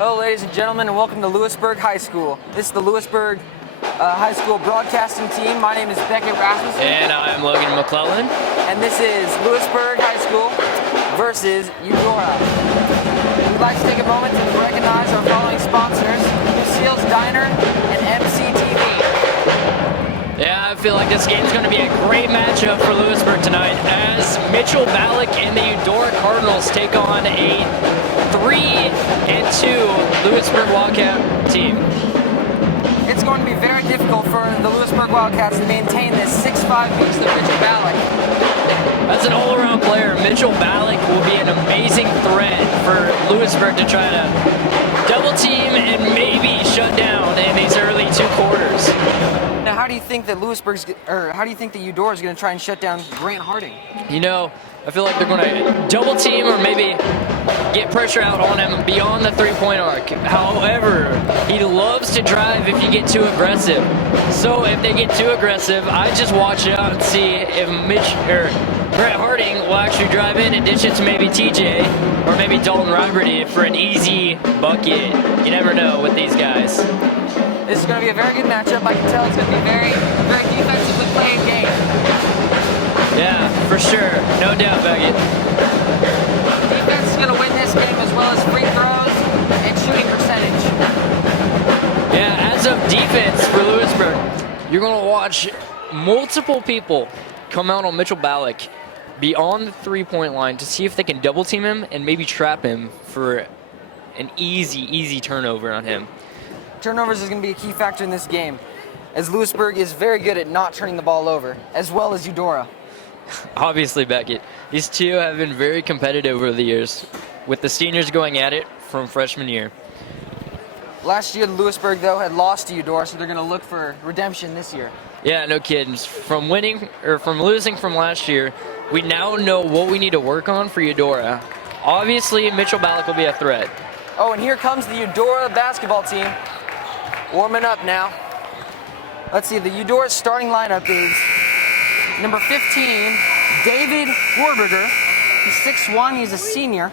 Hello, ladies and gentlemen, and welcome to Louisburg High School. This is the Louisburg High School broadcasting team. My name is Beckett. And I'm Logan McClellan. And this is Louisburg High School versus Eudora. We'd like to take a moment to recognize our following sponsors: Lucille's Diner and MCTV. Yeah, I feel like this game is going to be a great matchup for Louisburg tonight as Mitchell Ballack and the Eudora Cardinals take on a 3-2 Louisburg Wildcat team. It's going to be very difficult for the Louisburg Wildcats to maintain this 6'5" beast of Mitchell Ballack. As an all-around player, Mitchell Ballack will be an amazing threat for Louisburg to try to double team and maybe shut down in these early two quarters. Now, how do you think that Eudora is going to try and shut down Grant Harding? You know, I feel like they're going to double team or maybe get pressure out on him beyond the three-point arc. However, he loves to drive if you get too aggressive. So if they get too aggressive, I just watch out and see if Grant Harding will actually drive in and dish it to maybe TJ or maybe Dalton Riberty for an easy bucket. You never know with these guys. This is going to be a very good matchup. I can tell it's going to be a very, very defensively played game. Yeah, for sure. No doubt, Beckett. Defense is going to win this game as well as free throws and shooting percentage. Yeah, as of defense for Louisburg, you're going to watch multiple people come out on Mitchell Ballack beyond the three-point line to see if they can double team him and maybe trap him for an easy turnover on him. Turnovers is going to be a key factor in this game, as Louisburg is very good at not turning the ball over, as well as Eudora. Obviously, Beckett. These two have been very competitive over the years, with the seniors going at it from freshman year. Last year, Louisburg, though, had lost to Eudora, so they're going to look for redemption this year. Yeah, no kidding. From losing from last year, we now know what we need to work on for Eudora. Obviously, Mitchell Ballack will be a threat. Oh, and here comes the Eudora basketball team. Warming up now. Let's see, the Eudora starting lineup is number 15, David Warburger. He's 6'1", he's a senior.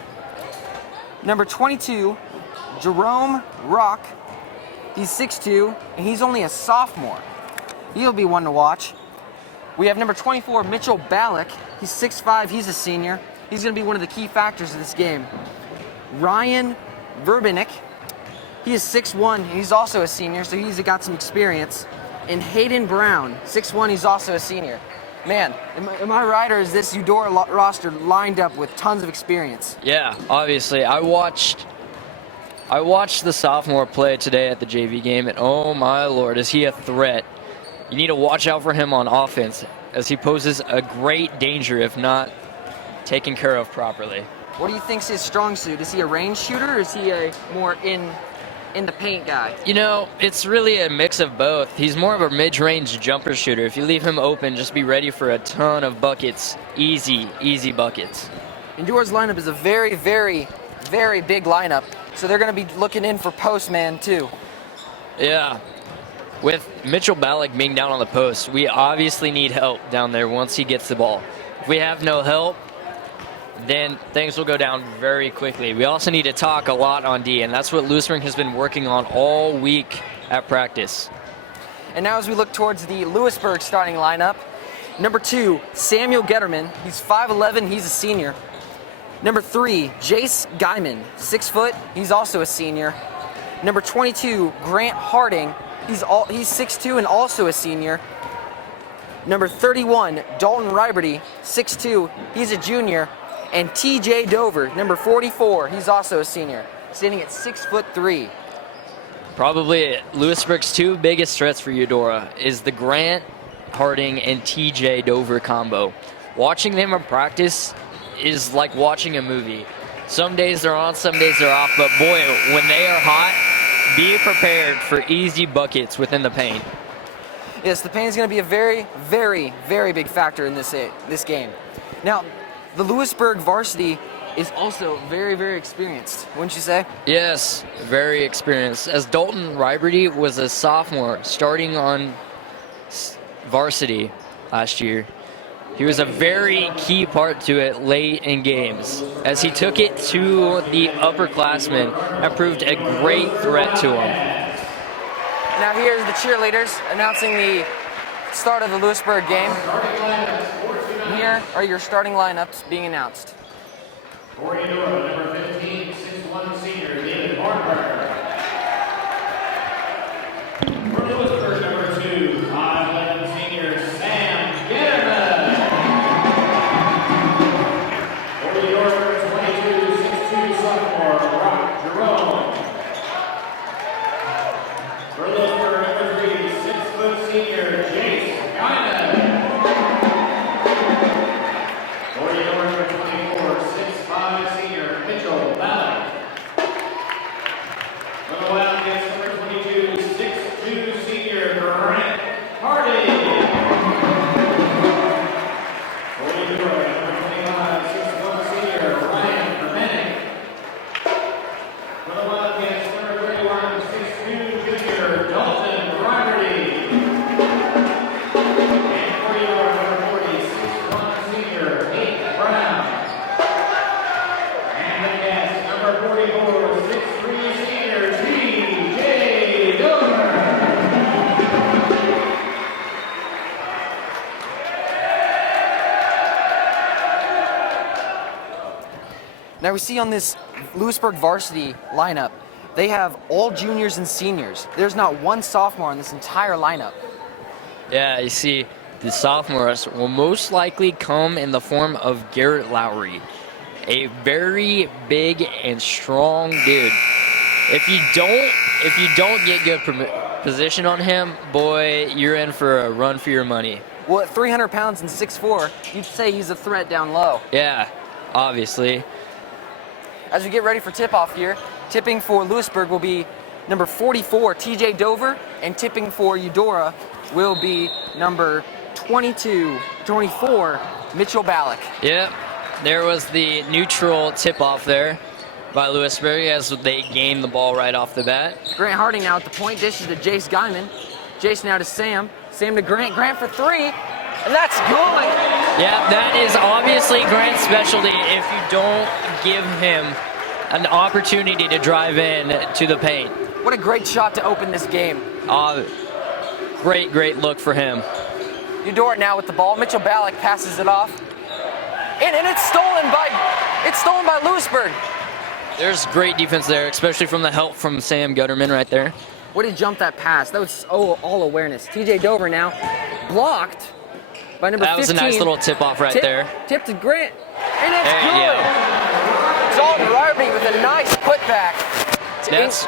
Number 22, Jerome Rock. He's 6'2", and he's only a sophomore. He'll be one to watch. We have number 24, Mitchell Ballack. He's 6'5", he's a senior. He's going to be one of the key factors of this game. Ryan Verbenik. He is 6'1", he's also a senior, so he's got some experience. And Hayden Brown, 6'1", he's also a senior. Man, am I right, or is this Eudora roster lined up with tons of experience? Yeah, obviously. I watched the sophomore play today at the JV game, and oh my lord, is he a threat. You need to watch out for him on offense, as he poses a great danger if not taken care of properly. What do you think's his strong suit? Is he a range shooter, or is he a more in the paint guy? You know, it's really a mix of both. He's more of a mid-range jumper shooter. If you leave him open, just be ready for a ton of buckets. Easy buckets. Eudora's lineup is a very, very, very big lineup, so they're going to be looking in for postman too. Yeah. With Mitchell Ballack being down on the post, we obviously need help down there once he gets the ball. If we have no help, then things will go down very quickly. We also need to talk a lot on D, and that's what Louisburg has been working on all week at practice. And now as we look towards the Louisburg starting lineup, number 2, Samuel Getterman. He's 5'11", he's a senior. Number 3, Jace Guyman, 6 foot, he's also a senior. Number 22, Grant Harding. He's 6'2", and also a senior. Number 31, Dalton Riberty, 6'2", he's a junior. And TJ Dover, number 44, he's also a senior, standing at 6'3". Probably Louisburg's two biggest threats for Eudora is the Grant Harding and TJ Dover combo. Watching them in practice is like watching a movie. Some days they're on, some days they're off, but boy, when they are hot, be prepared for easy buckets within the paint. Yes, the paint is going to be a very, very, very big factor in this game. Now, the Louisburg varsity is also very, very experienced, wouldn't you say? Yes, very experienced. As Dalton Riberty was a sophomore starting on varsity last year, He was a very key part to it late in games, as he took it to the upperclassmen and proved a great threat to them. Now here's the cheerleaders announcing the start of the Louisburg game. Here are your starting lineups being announced. For Eudora, number 15, 6'1" senior, David Barber. For Louisburg, number 2, 5'11" senior, Sam Getterman. For Eudora, 22, 6'2" sophomore, Rock Jerome. For Louisburg, number 3, 6' senior, Jace Guinan. For Eudora, number 24, 6'5" senior, Mitchell Ballard. For the Wildcats, number 22, 6'2" senior, Grant Hardy. For Eudora, number 25, 6'1" senior, Ryan Hermanic. For the Wildcats, number 31, 6'2" junior, Dalton Roberty. And for Eudora, number 40, 6'1" senior, Nate Brown. And the Cats, number 44, 6'3" senior, T.J. Dover. Now we see on this Louisburg varsity lineup, they have all juniors and seniors. There's not one sophomore in this entire lineup. Yeah, you see, the sophomores will most likely come in the form of Garrett Lowry, a very big and strong dude. If you don't get good position on him, boy, you're in for a run for your money. Well, at 300 pounds and 6'4", you'd say he's a threat down low. Yeah, obviously. As we get ready for tip-off here, tipping for Louisburg will be number 44, TJ Dover, and tipping for Eudora will be number 24, Mitchell Ballack. Yep, there was the neutral tip-off there by Louisburg as they gained the ball right off the bat. Grant Harding now at the point, dishes to Jace Guyman. Jace now to Sam. Sam to Grant. Grant for 3, and that's good. Yeah, that is obviously Grant's specialty if you don't give him an opportunity to drive in to the paint. What a great shot to open this game. Great look for him. Eudora now with the ball. Mitchell Ballack passes it off. And it's stolen by Louisburg. There's great defense there, especially from the help from Sam Gutterman right there. What did he jump that pass? That was all awareness. TJ Dover now blocked by number 15. That was a nice little tip-off right there. Tip to Grant, and it's There you good. go. Dalton Roberty with a nice putback. That's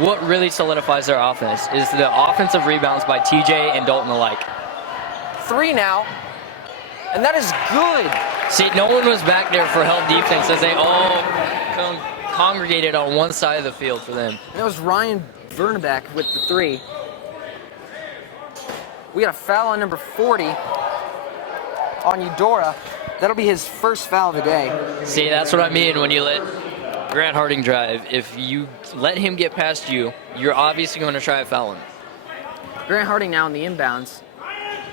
what really solidifies their offense, is the offensive rebounds by TJ and Dalton alike. 3 now, and that is good. See, no one was back there for help defense as they all congregated on one side of the field for them. That was Ryan Vernebeck with the 3. We got a foul on number 40 on Eudora. That'll be his first foul of the day. See, that's what I mean when you let Grant Harding drive. If you let him get past you, you're obviously going to try to foul him. Grant Harding now in the inbounds.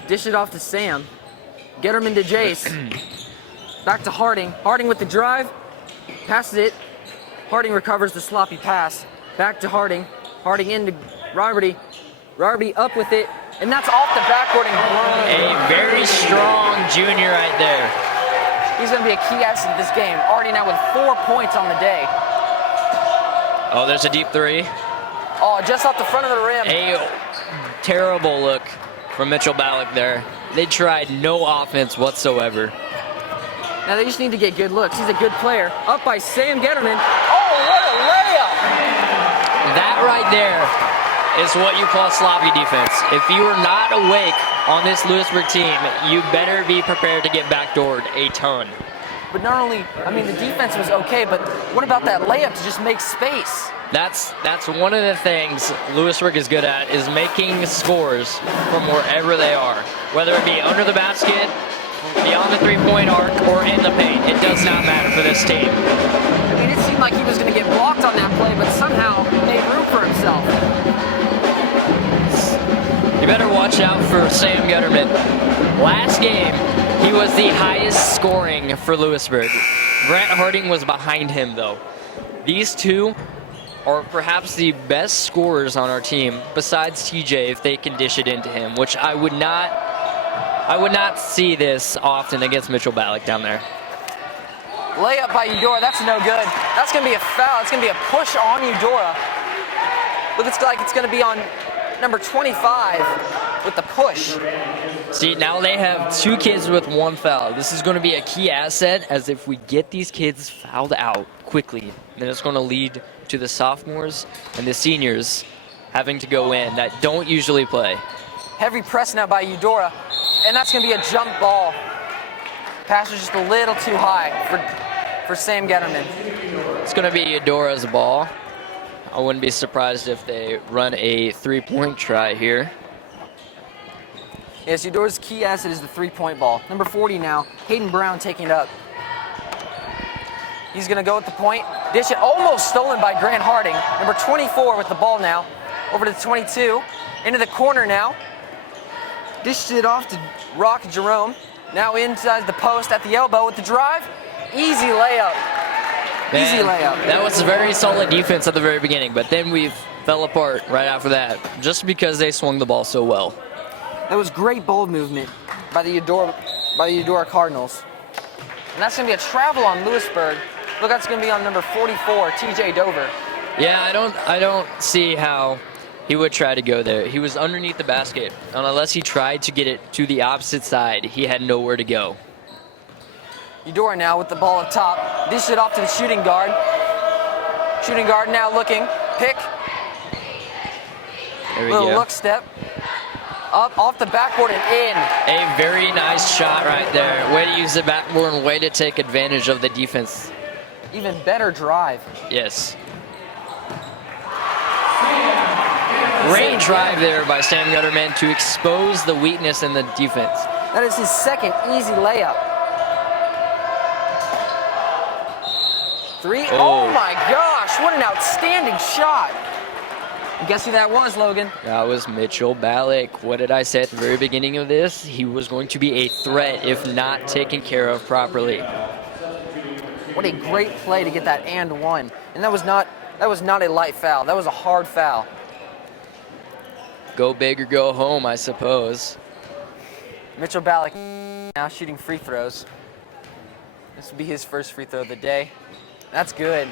Dish it off to Sam. Getterman to Jace. Back to Harding. Harding with the drive. Passes it. Harding recovers the sloppy pass. Back to Harding. Harding into Roberty. Roberty up with it. And that's off the backboard and grown. A very strong junior right there. He's going to be a key asset in this game. Already now with 4 points on the day. Oh, there's a deep 3. Oh, just off the front of the rim. A terrible look from Mitchell Ballack there. They tried no offense whatsoever. Now they just need to get good looks. He's a good player. Up by Sam Getterman. Oh, what a layup! That right there is what you call sloppy defense. If you are not awake on this Louisburg team, you better be prepared to get backdoored a ton. But not only, I mean, the defense was okay, but what about that layup to just make space? That's one of the things Louisburg is good at, is making scores from wherever they are. Whether it be under the basket, beyond the three-point arc, or in the paint. It does not matter for this team. I mean, it seemed like he was going to get blocked on that play, but somehow made room for himself. You better watch out for Sam Gutterman. Last game, He was the highest scoring for Louisburg. Grant Harding was behind him, though. These two are perhaps the best scorers on our team, besides TJ, if they can dish it into him, which I would not see this often against Mitchell Ballack down there. Layup by Eudora, that's no good. That's gonna be a foul, it's gonna be a push on Eudora. Looks like it's gonna be on number 25 with the push. See, now they have 2 kids with 1 foul. This is gonna be a key asset, as if we get these kids fouled out quickly, then it's gonna lead to the sophomores and the seniors having to go in that don't usually play. Heavy press now by Eudora, and that's gonna be a jump ball. Pass was just a little too high for Sam Getterman. It's going to be Eudora's ball. I wouldn't be surprised if they run a 3-point try here. Yes, Eudora's key asset is the 3-point ball. Number 40 now, Hayden Brown taking it up. He's going to go with the point. Dish it almost stolen by Grant Harding. Number 24 with the ball now. Over to the 22. Into the corner now. Dished it off to Rock Jerome. Now inside the post at the elbow with the drive. Easy layup. Man, Easy layup. That was very solid defense at the very beginning, but then we fell apart right after that, just because they swung the ball so well. That was great ball movement by the Eudora Cardinals. And that's going to be a travel on Louisburg. Look, that's going to be on number 44, TJ Dover. Yeah, I don't see how he would try to go there. He was underneath the basket, and unless he tried to get it to the opposite side, he had nowhere to go. Eudora now with the ball up top. Dish it off to the shooting guard. Shooting guard now looking. Pick. There we Little go. look step. Up, off the backboard and in. A very nice shot right there. Way to use the backboard and way to take advantage of the defense. Even better drive. Yes. Great drive there by Sam Gutterman to expose the weakness in the defense. That is his second easy layup. 3. Oh my gosh, what an outstanding shot. And guess who that was, Logan? That was Mitchell Ballack. What did I say at the very beginning of this? He was going to be a threat if not taken care of properly. What a great play to get that and one. And that was not a light foul. That was a hard foul. Go big or go home, I suppose. Mitchell Ballack now shooting free throws. This will be his first free throw of the day. That's good.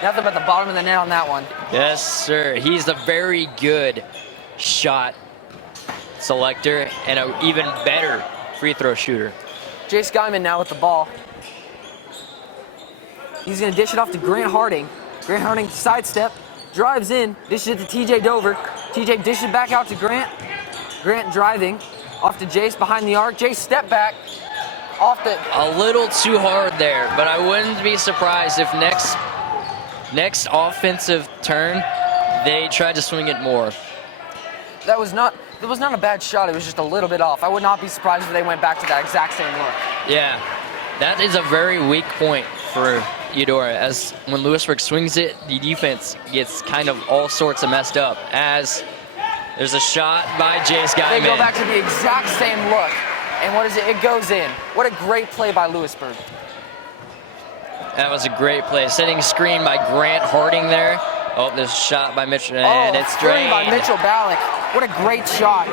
Nothing but the bottom of the net on that one. Yes, sir. He's a very good shot selector and an even better free throw shooter. Jace Guyman now with the ball. He's going to dish it off to Grant Harding. Grant Harding sidestep, drives in, dishes it to TJ Dover. TJ dishes it back out to Grant. Grant driving off to Jace behind the arc. Jace step back off the... A little too hard there, but I wouldn't be surprised if next offensive turn, they tried to swing it more. That was not a bad shot. It was just a little bit off. I would not be surprised if they went back to that exact same look. Yeah, that is a very weak point for Eudora, as when Louisburg swings it, the defense gets kind of all sorts of messed up, as there's a shot by Jace Guyman. They go back to the exact same look, and what is it? It goes in. What a great play by Louisburg. That was a great play. Setting screen by Grant Harding there. Oh, there's a shot by Mitchell, and it's drained. By Mitchell Ballack. What a great shot.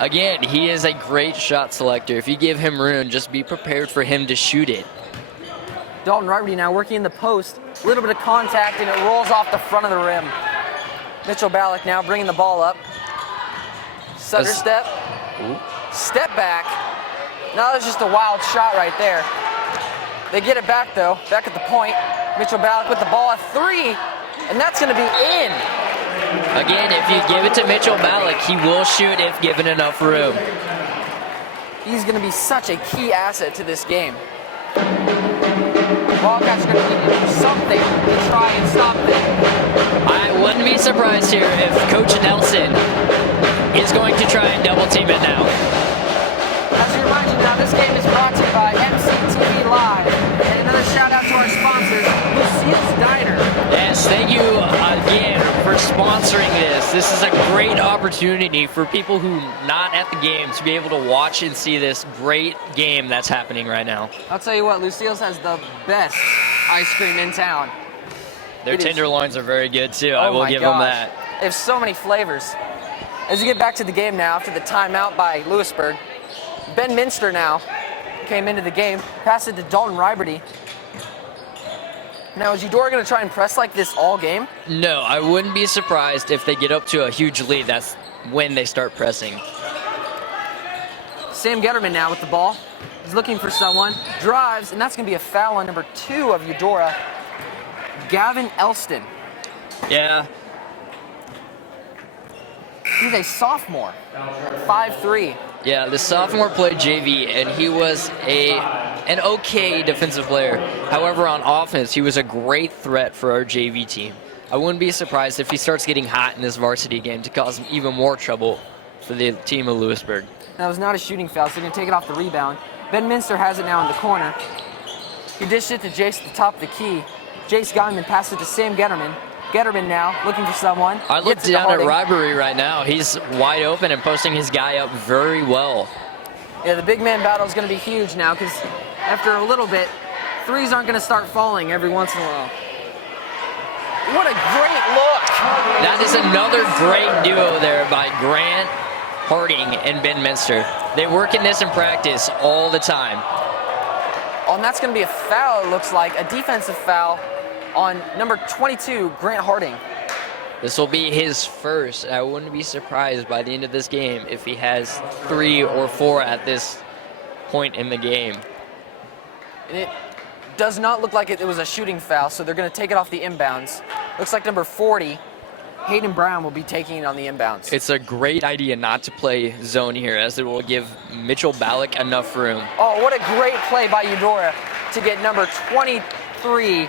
Again, he is a great shot selector. If you give him room, just be prepared for him to shoot it. Dalton Riverty now working in the post. A little bit of contact, and it rolls off the front of the rim. Mitchell Ballack now bringing the ball up. Sutter step. Ooh. Step back. Now that's just a wild shot right there. They get it back, though. Back at the point. Mitchell Ballack with the ball at 3, and that's going to be in. Again, if you give it to Mitchell Ballack, he will shoot if given enough room. He's going to be such a key asset to this game. Wildcats are going to need to do something to try and stop them. I wouldn't be surprised here if Coach Nelson is going to try and double team it now. As we remind you now, this game is brought to you by MCTV Live. And another shout out to our sponsors, Lucille's Diner. Yes, thank you again for sponsoring this. Yes, this is a great opportunity for people who not at the game to be able to watch and see this great game that's happening right now. I'll tell you what, Lucille's has the best ice cream in town. Their tenderloins are very good too. Oh I will my give them gosh. that. They have so many flavors. As you get back to the game now, after the timeout by Louisburg, Ben Minster now came into the game, passed it to Dalton Riberty. Now, is Eudora going to try and press like this all game? No, I wouldn't be surprised if they get up to a huge lead. That's when they start pressing. Sam Getterman now with the ball. He's looking for someone, drives, and that's going to be a foul on number 2 of Eudora, Gavin Elston. Yeah. He's a sophomore, 5'3". Yeah, the sophomore played JV, and he was an okay defensive player. However, on offense, he was a great threat for our JV team. I wouldn't be surprised if he starts getting hot in this varsity game to cause even more trouble for the team of Louisburg. That was not a shooting foul, so they're going to take it off the rebound. Ben Minster has it now in the corner. He dished it to Jace at the top of the key. Jace Guyman passed it to Sam Getterman. Getterman now looking for someone. I looked down at Ribery right now. He's wide open and posting his guy up very well. Yeah, the big man battle is going to be huge now because after a little bit, threes aren't going to start falling every once in a while. What a great look. That is another great duo there by Grant Harding and Ben Minster. They work in this in practice all the time. Oh, and that's going to be a foul, it looks like, a defensive foul on number 22, Grant Harding. This will be his first. I wouldn't be surprised by the end of this game if he has 3 or 4 at this point in the game. And it does not look like it was a shooting foul, so they're going to take it off the inbounds. Looks like number 40, Hayden Brown, will be taking it on the inbounds. It's a great idea not to play zone here, as it will give Mitchell Ballack enough room. Oh, what a great play by Eudora to get number 23,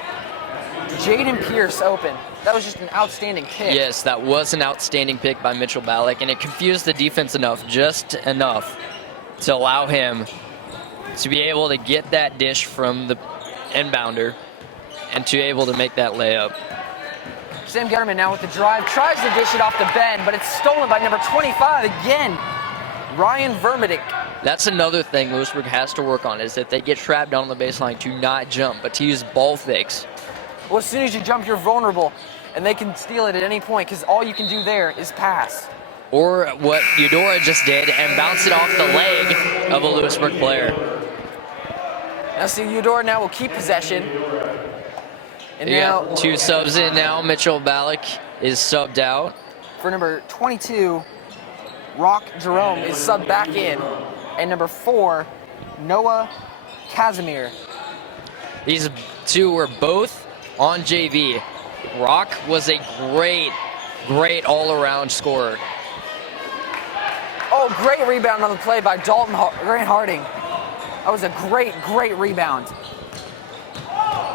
Jaden Pierce, open. That was just an outstanding pick. Yes, that was an outstanding pick by Mitchell Ballack, and it confused the defense enough, just enough, to allow him to be able to get that dish from the inbounder and to be able to make that layup. Sam Getterman now with the drive, tries to dish it off to Ben, but it's stolen by number 25 again, Ryan Vermedick. That's another thing Louisburg has to work on, is that they get trapped down on the baseline to not jump, but to use ball fakes. Well, as soon as you jump, you're vulnerable, and they can steal it at any point because all you can do there is pass. Or what Eudora just did and bounce it off the leg of a Louisburg player. Now, see, Eudora now will keep possession. And Yeah, now, 2 subs in now. Mitchell Ballack is subbed out. for number 22, Rock Jerome is subbed back in, and number 4, Noah Casimir. These 2 were both on JV. Rock was a great all-around scorer. Oh, great rebound on the play by Grant Harding. That was a great rebound.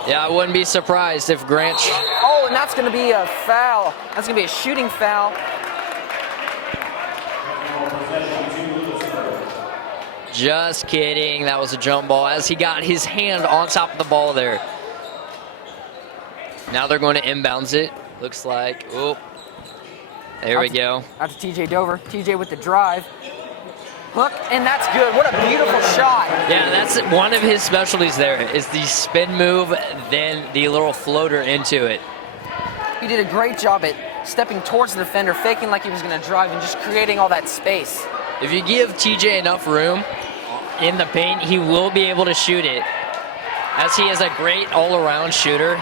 Yeah, I wouldn't be surprised if Grant... Oh, and that's going to be a foul. That's going to be a shooting foul. Just kidding. That was a jump ball as he got his hand on top of the ball there. Now they're going to inbounds it. Looks like, oh, there we go. Out to TJ Dover. TJ with the drive. Hook, and that's good. What a beautiful shot. Yeah, that's one of his specialties there, is the spin move, then the little floater into it. He did a great job at stepping towards the defender, faking like he was going to drive, and just creating all that space. If you give TJ enough room in the paint, he will be able to shoot it, as he is a great all-around shooter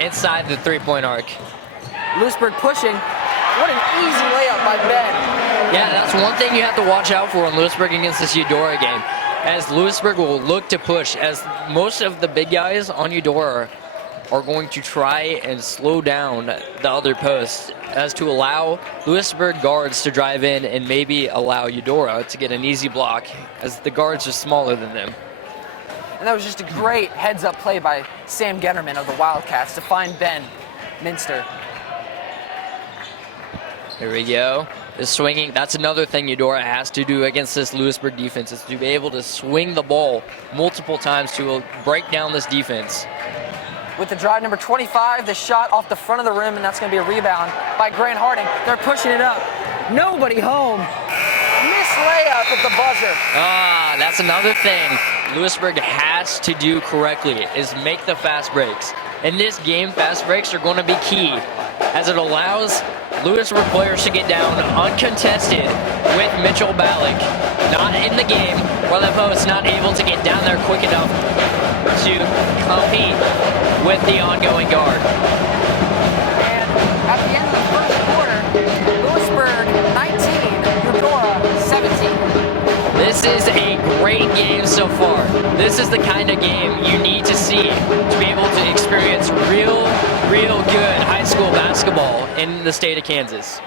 inside the three-point arc. Louisburg pushing. What an easy layup by Ben. Yeah, that's one thing you have to watch out for in Louisburg against this Eudora game, as Louisburg will look to push, as most of the big guys on Eudora are going to try and slow down the other posts, as to allow Louisburg guards to drive in and maybe allow Eudora to get an easy block, as the guards are smaller than them. And that was just a great heads-up play by Sam Getterman of the Wildcats to find Ben Minster. Here we go. The swinging, that's another thing Eudora has to do against this Louisburg defense, is to be able to swing the ball multiple times to break down this defense. with the drive. Number 25, the shot off the front of the rim, and that's going to be a rebound by Grant Harding. They're pushing it up. Nobody home. Missed layup at the buzzer. That's another thing Louisburg has to do correctly is make the fast breaks. In this game, fast breaks are going to be key as it allows Louisburg players to get down uncontested with Mitchell Ballack not in the game, while the post not able to get down there quick enough to compete with the ongoing guard. And at the end of the first quarter, Louisburg 19, Eudora 17. This is a great game so far. This is the kind of game you need to see to be able to experience real good high school basketball in the state of Kansas.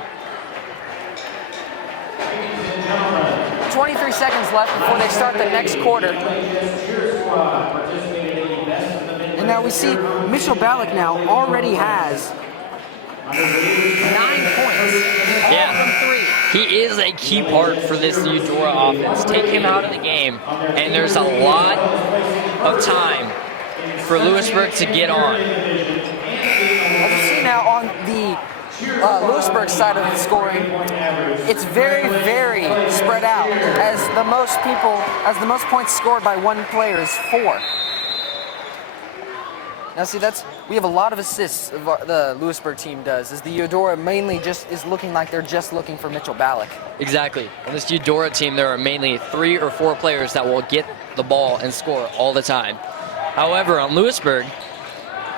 23 seconds left before they start the next quarter. And now we see Mitchell Ballack now already has 9 points. All from 3. He is a key part for this Eudora offense. Take him out of the game, and there's a lot of time for Louisburg to get on. As you see now on the Louisburg side of the scoring, it's very, very spread out. As the most points scored by one player is 4. Now see, we have a lot of assists the Louisburg team does, as the Eudora mainly just is looking like they're just looking for Mitchell Ballack. Exactly. On this Eudora team, there are mainly 3 or 4 players that will get the ball and score all the time. However, on Lewisburg,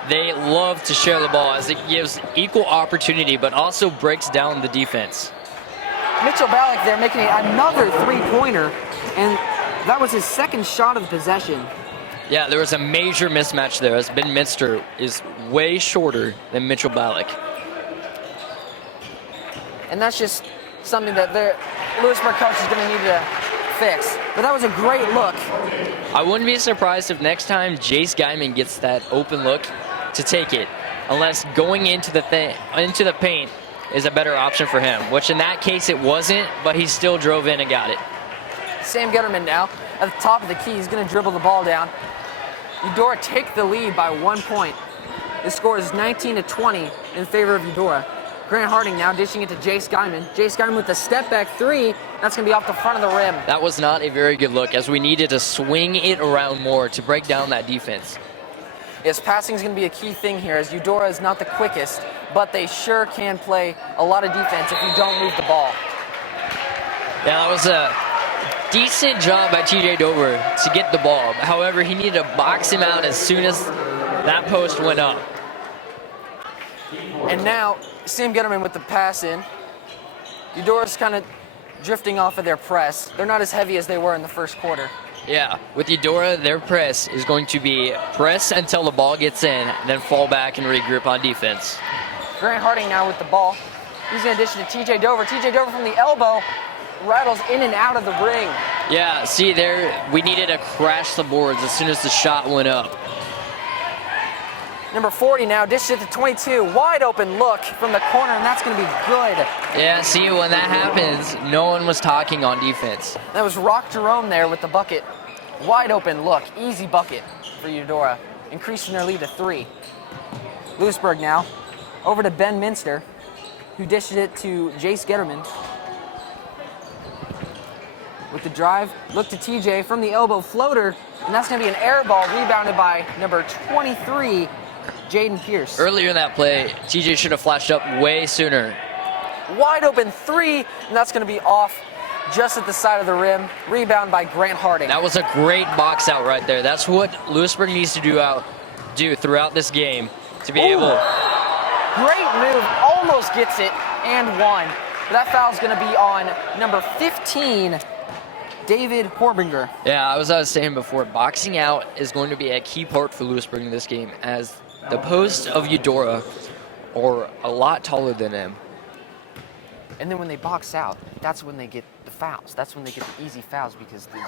they love to share the ball as it gives equal opportunity, but also breaks down the defense. Mitchell Ballack there making another 3-pointer, and that was his second shot of the possession. Yeah, there was a major mismatch there, as Ben Minster is way shorter than Mitchell Ballack. And that's just something that the Louisburg coach is going to need to fix. But that was a great look. I wouldn't be surprised if next time Jace Guyman gets that open look to take it, unless going into the paint is a better option for him, which in that case it wasn't, but he still drove in and got it. Sam Gutterman now at the top of the key. He's going to dribble the ball down. Eudora take the lead by 1 point. The score is 19-20 in favor of Eudora. Grant Harding now dishing it to Jace Guyman. Jace Guyman with the step back 3. That's going to be off the front of the rim. That was not a very good look, as we needed to swing it around more to break down that defense. Yes, passing is going to be a key thing here, as Eudora is not the quickest, but they sure can play a lot of defense if you don't move the ball. Yeah, that was a decent job by TJ Dover to get the ball. However, he needed to box him out as soon as that post went up. And now, Sam Gutterman with the pass in. Eudora's kind of drifting off of their press. They're not as heavy as they were in the first quarter. Yeah, with Eudora, their press is going to be press until the ball gets in, and then fall back and regroup on defense. Grant Harding now with the ball. He's going to dish it to TJ Dover. TJ Dover from the elbow rattles in and out of the ring. Yeah, see there, we needed to crash the boards as soon as the shot went up. Number 40 now dishes it to 22. Wide open look from the corner, and that's going to be good. Yeah, see, when that happens, no one was talking on defense. That was Rock Jerome there with the bucket. Wide open look, easy bucket for Eudora, increasing their lead to 3. Louisburg now over to Ben Minster, who dishes it to Jace Getterman. With the drive, look to TJ from the elbow floater, and that's going to be an air ball rebounded by number 23, Jaden Pierce. Earlier in that play, TJ should have flashed up way sooner. Wide open 3, and that's going to be off just at the side of the rim. Rebound by Grant Harding. That was a great box out right there. That's what Louisburg needs to do throughout this game to be able. Great move, almost gets it, and 1. But that foul's going to be on number 15, David Horbinger. Yeah, as I was saying before, boxing out is going to be a key part for Louisburg in this game, as the posts of Eudora are a lot taller than them. And then when they box out, that's when they get the fouls. That's when they get the easy fouls, because these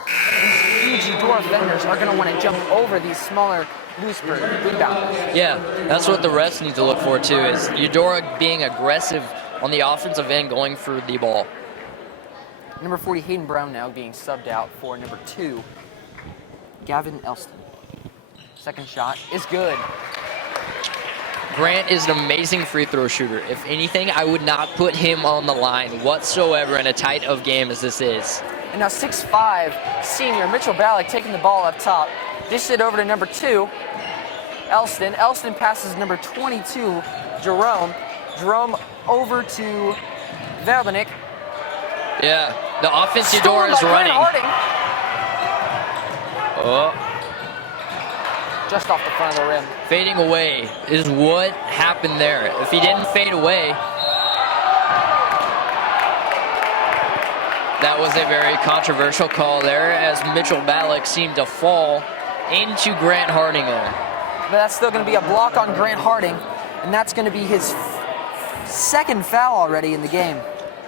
huge Eudora defenders are going to want to jump over these smaller Louisburg rebounders. Yeah, that's what the refs need to look for too, is Eudora being aggressive on the offensive end, going for the ball. Number 40, Hayden Brown now being subbed out for number 2, Gavin Elston. Second shot is good. Grant is an amazing free throw shooter. If anything, I would not put him on the line whatsoever in a tight of game as this is. And now 6'5", senior Mitchell Ballack taking the ball up top. Dishes it over to number 2, Elston. Elston passes number 22, Jerome. Jerome over to Verbenik. Yeah, the offense Eudora is running. Oh. Just off the front of the rim. Fading away is what happened there. If he didn't fade away, that was a very controversial call there, as Mitchell Ballack seemed to fall into Grant Harding there. But that's still going to be a block on Grant Harding, and that's going to be his second foul already in the game.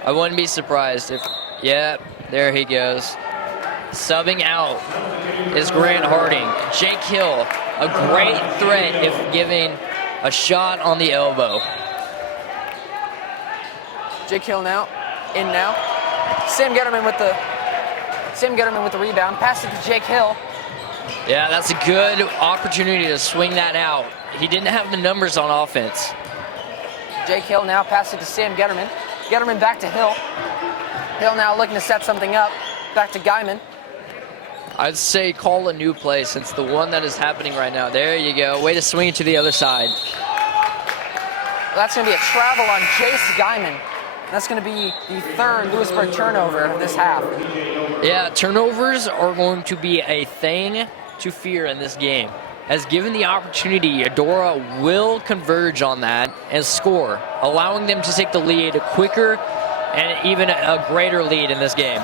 I wouldn't be surprised if, yeah, there he goes. Subbing out is Grant Harding. Jake Hill, a great threat if giving a shot on the elbow. Jake Hill now, in now. Sam Getterman with the rebound. Pass it to Jake Hill. Yeah, that's a good opportunity to swing that out. He didn't have the numbers on offense. Jake Hill now pass it to Sam Getterman. Getterman back to Hill. Hill now looking to set something up. Back to Guyman. I'd say call a new play since the one that is happening right now. There you go. Way to swing it to the other side. Well, that's going to be a travel on Jace Guyman. That's going to be the third Louisburg turnover of this half. Yeah, turnovers are going to be a thing to fear in this game. As given the opportunity, Eudora will converge on that and score, allowing them to take the lead quicker and even a greater lead in this game.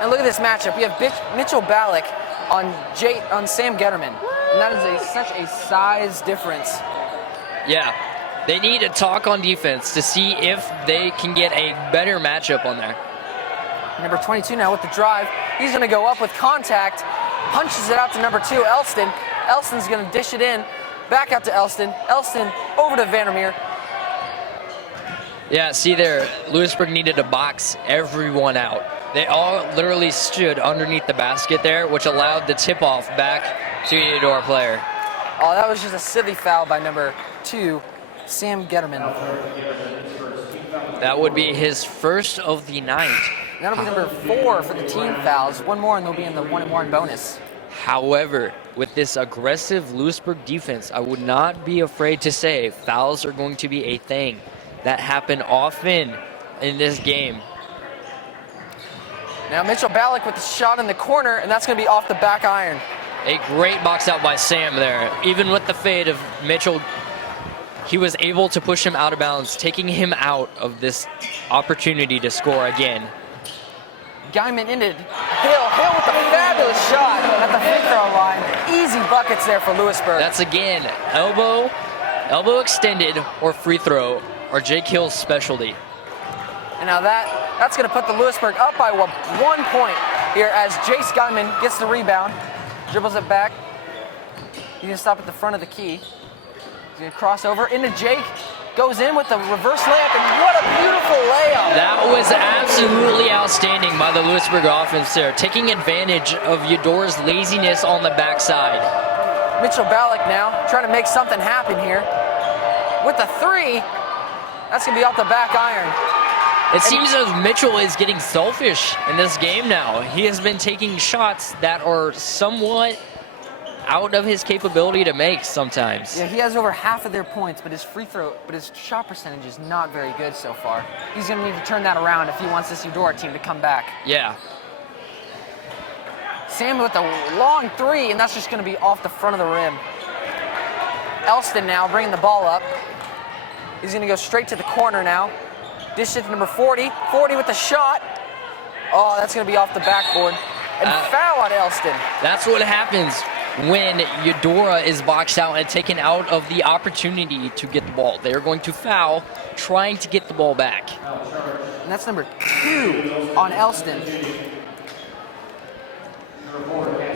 And look at this matchup. We have Mitchell Ballack on Sam Getterman. And that is such a size difference. Yeah, they need to talk on defense to see if they can get a better matchup on there. Number 22 now with the drive. He's going to go up with contact. Punches it out to number 2, Elston. Elston's going to dish it in. Back out to Elston. Elston over to Vandermeer. Yeah, see there, Louisburg needed to box everyone out. They all literally stood underneath the basket there, which allowed the tip-off back to the Eudora player. Oh, that was just a silly foul by number 2, Sam Getterman. That would be his first of the night. That'll be number 4 for the team fouls. One more and they'll be in the 1-and-1 bonus. However, with this aggressive Louisburg defense, I would not be afraid to say fouls are going to be a thing that happen often in this game. Now Mitchell Ballack with the shot in the corner, and that's going to be off the back iron. A great box out by Sam there. Even with the fade of Mitchell, he was able to push him out of bounds, taking him out of this opportunity to score again. Guyman ended. Hill with a fabulous shot at the free throw line. Easy buckets there for Louisburg. That's again, elbow extended or free throw are Jake Hill's specialty. And now that's going to put the Louisburg up by 1 point here as Jace Guyman gets the rebound, dribbles it back. He's going to stop at the front of the key. He's going to cross over into Jake. Goes in with the reverse layup, and what a beautiful layup. That was absolutely outstanding by the Louisburg offense there, taking advantage of Eudora's laziness on the backside. Mitchell Ballack now trying to make something happen here. With the 3, that's going to be off the back iron. It seems as Mitchell is getting selfish in this game now. He has been taking shots that are somewhat out of his capability to make sometimes. Yeah, he has over half of their points, but his shot percentage is not very good so far. He's going to need to turn that around if he wants this Eudora team to come back. Yeah. Sam with a long 3, and that's just going to be off the front of the rim. Elston now bringing the ball up. He's going to go straight to the corner now. Dish it to number 40. 40 with the shot. Oh, that's going to be off the backboard. And foul on Elston. That's what happens when Eudora is boxed out and taken out of the opportunity to get the ball. They're going to foul, trying to get the ball back. And that's number 2 on Elston.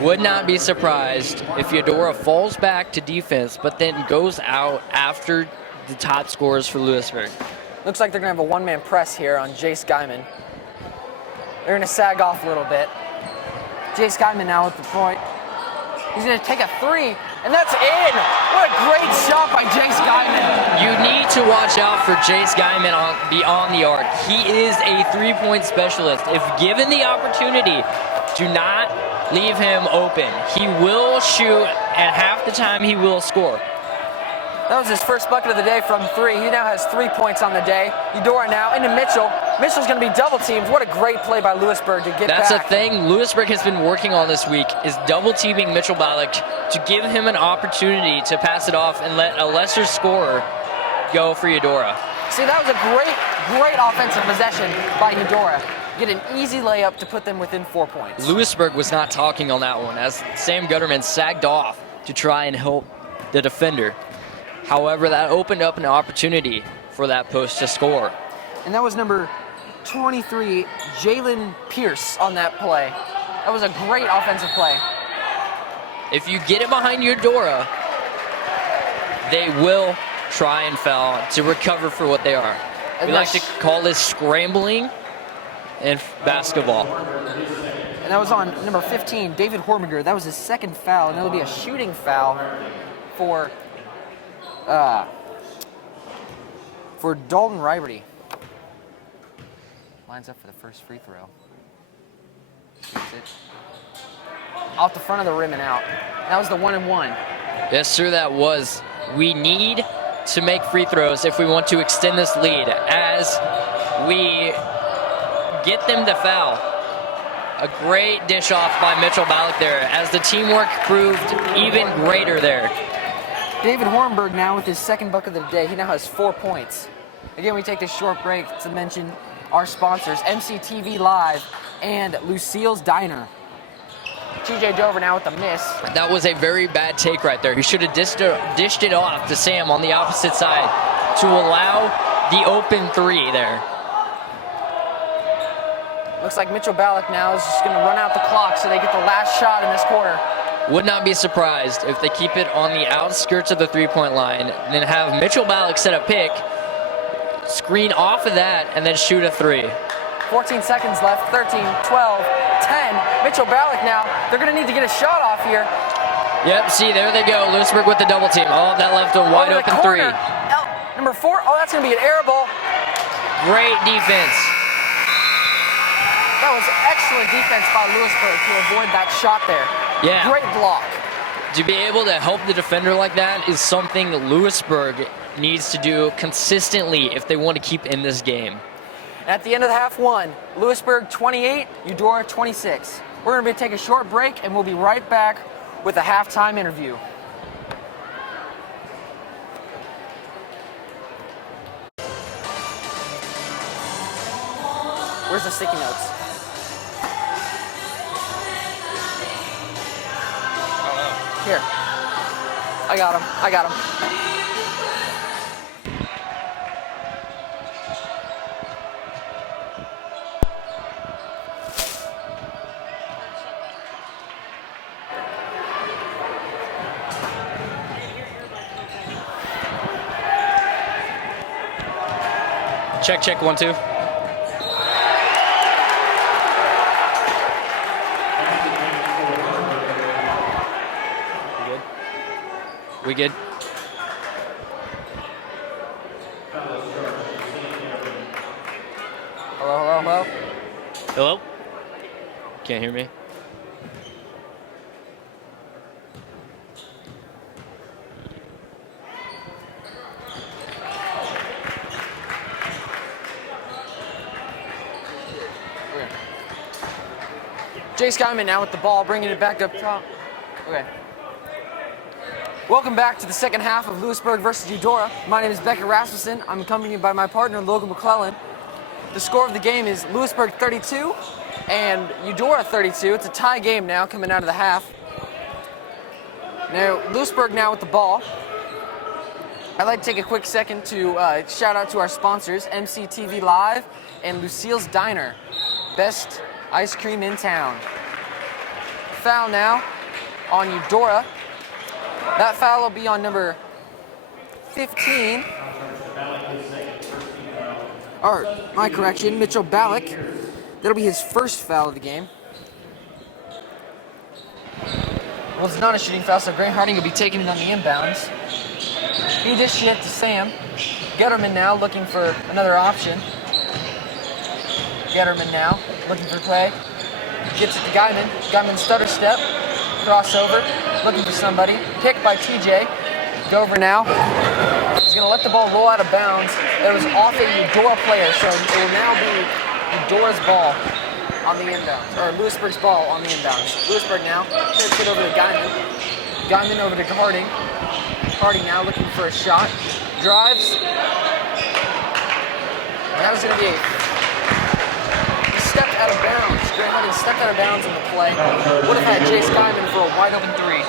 Would not be surprised if Eudora falls back to defense, but then goes out after the top scorers for Louisburg. Looks like they're going to have a one-man press here on Jace Guyman. They're going to sag off a little bit. Jace Guyman now with the point. He's going to take a 3, and that's in. What a great shot by Jace Guyman. to watch out for Jace Guyman beyond the arc. He is a three-point specialist. If given the opportunity, do not leave him open. He will shoot, and half the time he will score. That was his first bucket of the day from 3. He now has 3 points on the day. Eudora now into Mitchell. Mitchell's going to be double teamed. What a great play by Louisburg to get That's back. a thing Louisburg has been working on this week, is double teaming Mitchell Ballack to give him an opportunity to pass it off and let a lesser scorer go for Eudora. See, that was a great offensive possession by Eudora. Get an easy layup to put them within 4 points. Louisburg was not talking on that one as Sam Gutterman sagged off to try and help the defender. However, that opened up an opportunity for that post to score. And that was number 23, Jalen Pierce on that play. That was a great offensive play. If you get it behind Eudora, they will try and foul to recover for what they are. We like to call this scrambling in basketball. And that was on number 15, David Hormiger. That was his second foul, and it'll be a shooting foul for Dalton Riberty. Lines up for the first free throw. Shoots it. Off the front of the rim and out. That was the 1-and-1. Yes, sir, that was. We need to make free throws if we want to extend this lead as we get them to foul. A great dish off by Mitchell Ballack there as the teamwork proved even greater there. David Hornberg now with his second bucket of the day. He now has 4 points. Again, we take this short break to mention our sponsors, MCTV Live and Lucille's Diner. TJ Dover now with the miss. That was a very bad take right there. He should have dished it off to Sam on the opposite side to allow the open 3 there. Looks like Mitchell Ballack now is just going to run out the clock so they get the last shot in this quarter. Would not be surprised if they keep it on the outskirts of the three-point line, then have Mitchell Ballack set a pick, screen off of that, and then shoot a 3. 14 seconds left, 13, 12, 10. Mitchell Ballack now, they're going to need to get a shot off here. Yep, see, there they go. Louisburg with the double team. Oh, that left a wide open 3. Number 4, oh, that's going to be an air ball. Great defense. That was excellent defense by Louisburg to avoid that shot there. Yeah. Great block. To be able to help the defender like that is something Louisburg needs to do consistently if they want to keep in this game. At the end of the half one, Louisburg 28, Eudora 26. We're going to take a short break, and we'll be right back with a halftime interview. Where's the sticky notes? Here. I got him. Check, 1, 2. We good? Hello? Hello? Can't hear me? Jace Guyman now with the ball, bringing it back up top. Okay. Welcome back to the second half of Louisburg versus Eudora. My name is Beckett Rasmussen. I'm accompanied by my partner, Logan McClellan. The score of the game is Louisburg 32 and Eudora 32. It's a tie game now coming out of the half. Now, Louisburg now with the ball. I'd like to take a quick second to shout out to our sponsors, MCTV Live and Lucille's Diner. Best ice cream in town. Foul now on Eudora. That foul will be on number 15. Or, my correction, Mitchell Ballack. That'll be his first foul of the game. Well, it's not a shooting foul, so Grant Harding will be taking it on the inbounds. He dished it to Sam. Getterman now looking for another option. Getterman now looking for play. Gets it to Guyman. Guyman stutter step. Crossover. Looking for somebody. Picked by TJ. Go over now. He's going to let the ball roll out of bounds. It was off a Eudora player, so it will now be Eudora's ball on the inbounds, or Louisburg's ball on the inbounds. Louisburg now. Gets it over to Guyman. Guyman over to Harding. Harding now looking for a shot. Drives. And that was going to be a step out of bounds. Grant Harding stepped out of bounds in the play. Would have had Jace Guyman for a wide open three.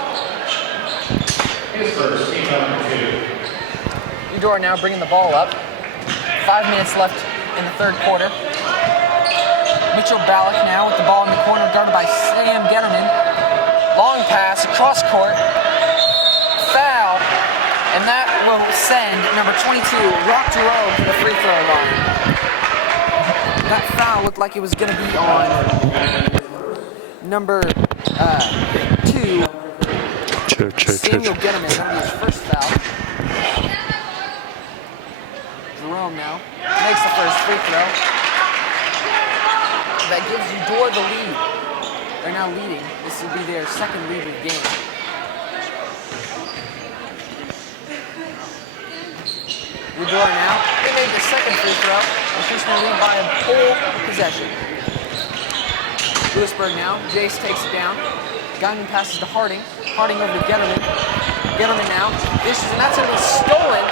His first, team number 2. Eudora now bringing the ball up. 5 minutes left in the third quarter. Mitchell Ballack now with the ball in the corner, guarded by Sam Getterman. Long pass, across court. Foul. And that will send number 22, Rock Jerome, to the free throw line. That foul looked like it was going to be on number 2. Samuel Getterman. That'll be his first foul. Jerome now makes the first free throw. That gives Eudora the lead. They're now leading. This will be their second lead of the game. Eudora now. They made the second free throw. Increasing their lead by a full possession. Louisburg now. Jace takes it down. Guyman passes to Harding. Harding over to Getterman. Getterman now. This is, and that's going to be stolen.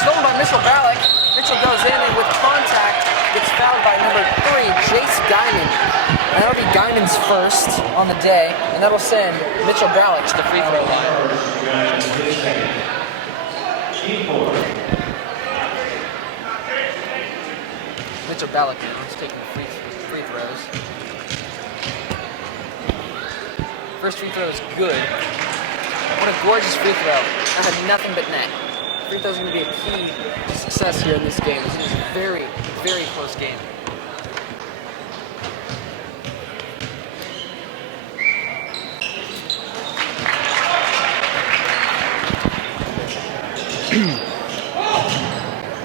Stolen by Mitchell Ballack. Mitchell goes in and with contact gets fouled by number 3, Jace Guyman. And that'll be Guyman's first on the day, and that'll send Mitchell Ballack to the free throw line. Mitchell Ballack now is taking the free throws. First free throw is good. What a gorgeous free throw. That had nothing but net. Free throw is going to be a key to success here in this game. This is a very, very close game.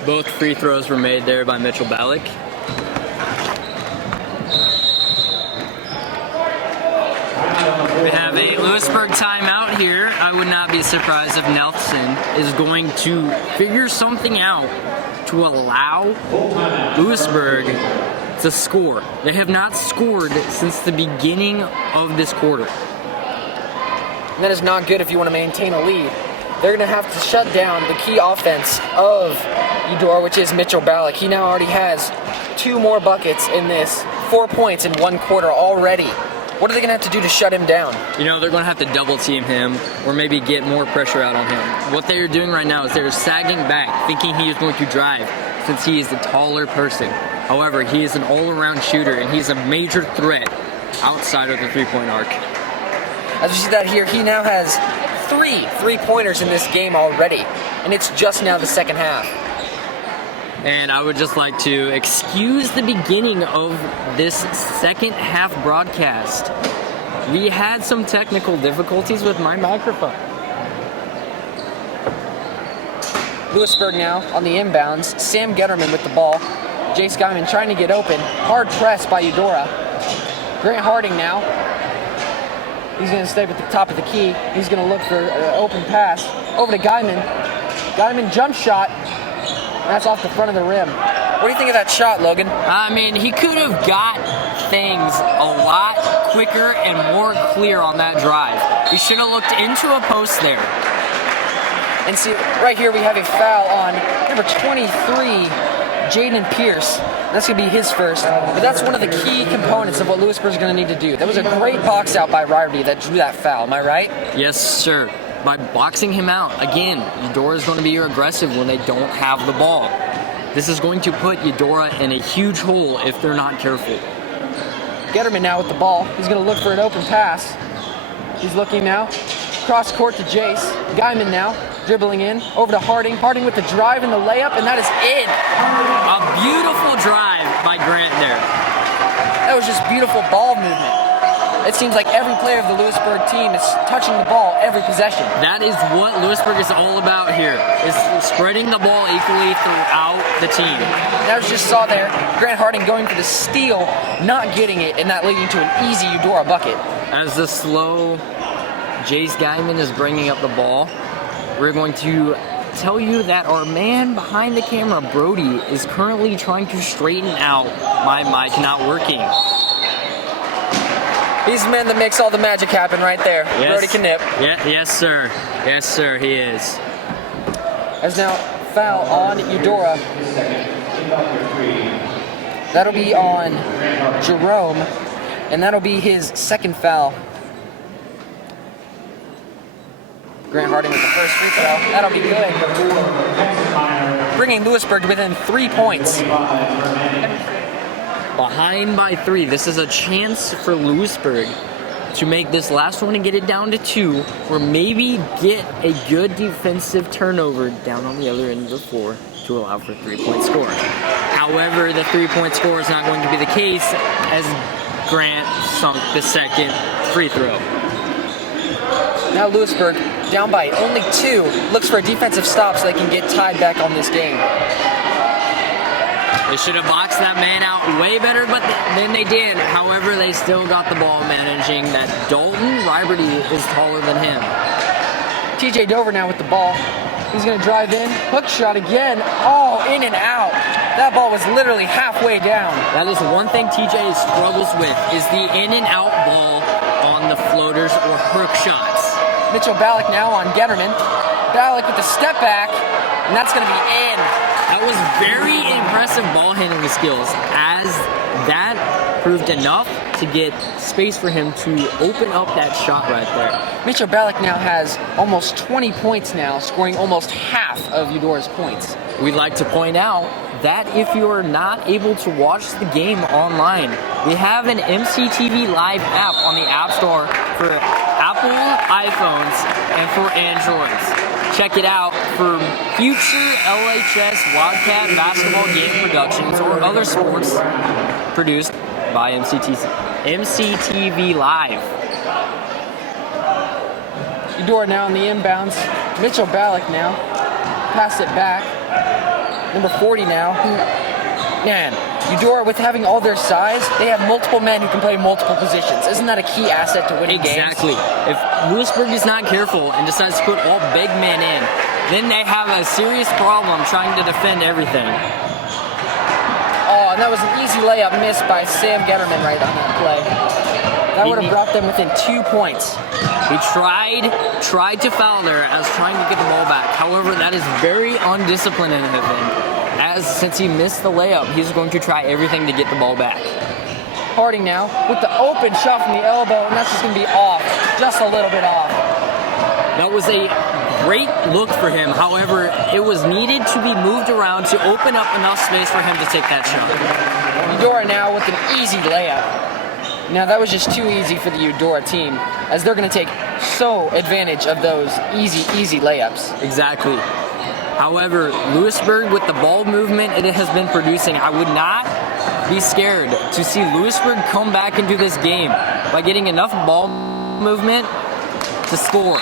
Both free throws were made there by Mitchell Ballack. We have a Louisburg timeout here. I would not be surprised if Nelson is going to figure something out to allow Louisburg to score. They have not scored since the beginning of this quarter. And that is not good if you want to maintain a lead. They're going to have to shut down the key offense of Eudora, which is Mitchell Ballack. He now already has 2 more buckets in this, 4 points in 1 quarter already. What are they going to have to do to shut him down? You know, they're going to have to double team him or maybe get more pressure out on him. What they are doing right now is they're sagging back, thinking he is going to drive since he is the taller person. However, he is an all-around shooter, and he's a major threat outside of the three-point arc. As we see that here, he now has 3 three-pointers in this game already, and it's just now the second half. And I would just like to excuse the beginning of this second half broadcast. We had some technical difficulties with my microphone. Louisburg now on the inbounds. Sam Getterman with the ball. Jace Guyman trying to get open. Hard press by Eudora. Grant Harding now. He's going to stay at the top of the key. He's going to look for an open pass. Over to Guyman. Guyman jump shot. That's off the front of the rim. What do you think of that shot, Logan? I mean, he could have got things a lot quicker and more clear on that drive. He should have looked into a post there. And see, right here we have a foul on number 23, Jaden Pierce. That's going to be his first. But that's one of the key components of what Louisburg is going to need to do. That was a great box out by Riordy that drew that foul. Am I right? Yes, sir. By boxing him out, again, Eudora is going to be aggressive when they don't have the ball. This is going to put Eudora in a huge hole if they're not careful. Getterman now with the ball. He's going to look for an open pass. He's looking now. Cross court to Jace. Guyman now dribbling in. Over to Harding. Harding with the drive and the layup, and that is in. A beautiful drive by Grant there. That was just beautiful ball movement. it seems like every player of the Louisburg team is touching the ball every possession. That is what Louisburg is all about here, is spreading the ball equally throughout the team. That was just saw there, Grant Harding going for the steal, not getting it, and that leading to an easy Eudora bucket. As the slow Jace Guyman is bringing up the ball, we're going to tell you that our man behind the camera, Brody, is currently trying to straighten out my mic not working. He's the man that makes all the magic happen right there. Yes. Brody Knipp. Yeah, yes, sir. Yes, sir, he is. As now foul on Eudora. That'll be on Jerome, and that'll be his second foul. Grant Harding with the first free throw. That'll be good. Bringing Louisburg within 3 points. Behind by 3. This is a chance for Louisburg to make this last one and get it down to 2, or maybe get a good defensive turnover down on the other end of the floor to allow for a 3-point score. However, the 3-point score is not going to be the case as Grant sunk the second free throw. Now Louisburg, down by only 2, looks for a defensive stop so they can get tied back on this game. They should have boxed that man out way better than they did. However, they still got the ball, managing that Dalton Riberty is taller than him. TJ Dover now with the ball. He's going to drive in. Hook shot again. Oh, in and out. That ball was literally halfway down. That is one thing TJ struggles with, is the in and out ball on the floaters or hook shots. Mitchell Ballack now on Getterman. Ballack with the step back, and that's going to be in. That was very impressive ball handling skills, as that proved enough to get space for him to open up that shot right there. Mitchell Ballack now has almost 20 points now, scoring almost half of Eudora's points. We'd like to point out that if you are not able to watch the game online, we have an MCTV Live app on the App Store for Apple iPhones and for Androids. Check it out for future LHS Wildcat basketball game productions or other sports produced by MCTV Live. Eudora now on the inbounds. Mitchell Ballack now. Pass it back. Number 40 now. Man, Eudora, with having all their size, they have multiple men who can play multiple positions. Isn't that a key asset to winning games? Exactly. If Louisburg is not careful and decides to put all big men in, then they have a serious problem trying to defend everything. Oh, and that was an easy layup missed by Sam Getterman right on that play. That would have brought them within 2 points. He tried to foul there as trying to get the ball back. However, that is very undisciplined of him. As since he missed the layup, he's going to try everything to get the ball back. Harding now with the open shot from the elbow, and that's just going to be off. Just a little bit off. That was a great look for him. However, it was needed to be moved around to open up enough space for him to take that shot. Eudora now with an easy layup. Now that was just too easy for the Eudora team, as they're going to take so advantage of those easy layups. Exactly. However, Louisburg, with the ball movement it has been producing, I would not be scared to see Louisburg come back into this game by getting enough ball movement to score.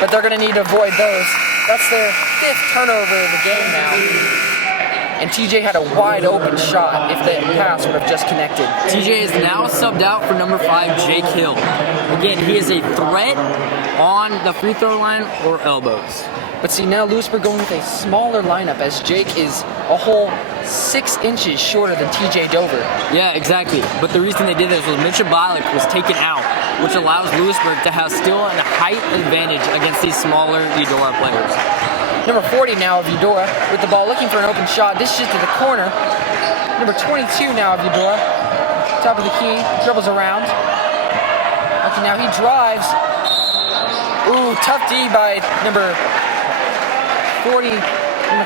But they're going to need to avoid those. That's their 5th turnover of the game now. And TJ had a wide open shot if the pass would have just connected. TJ is now subbed out for number 5, Jake Hill. Again, he is a threat on the free throw line or elbows. But see, now Louisburg going with a smaller lineup, as Jake is a whole 6 inches shorter than TJ Dover. Yeah, exactly. But the reason they did this was Mitchell Ballack was taken out, which allows Louisburg to have still a height advantage against these smaller Eudora players. Number 40 now of Eudora with the ball, looking for an open shot. Dishes to the corner. Number 22 now of Eudora. Top of the key, dribbles around. Okay, now he drives. Ooh, tough D by number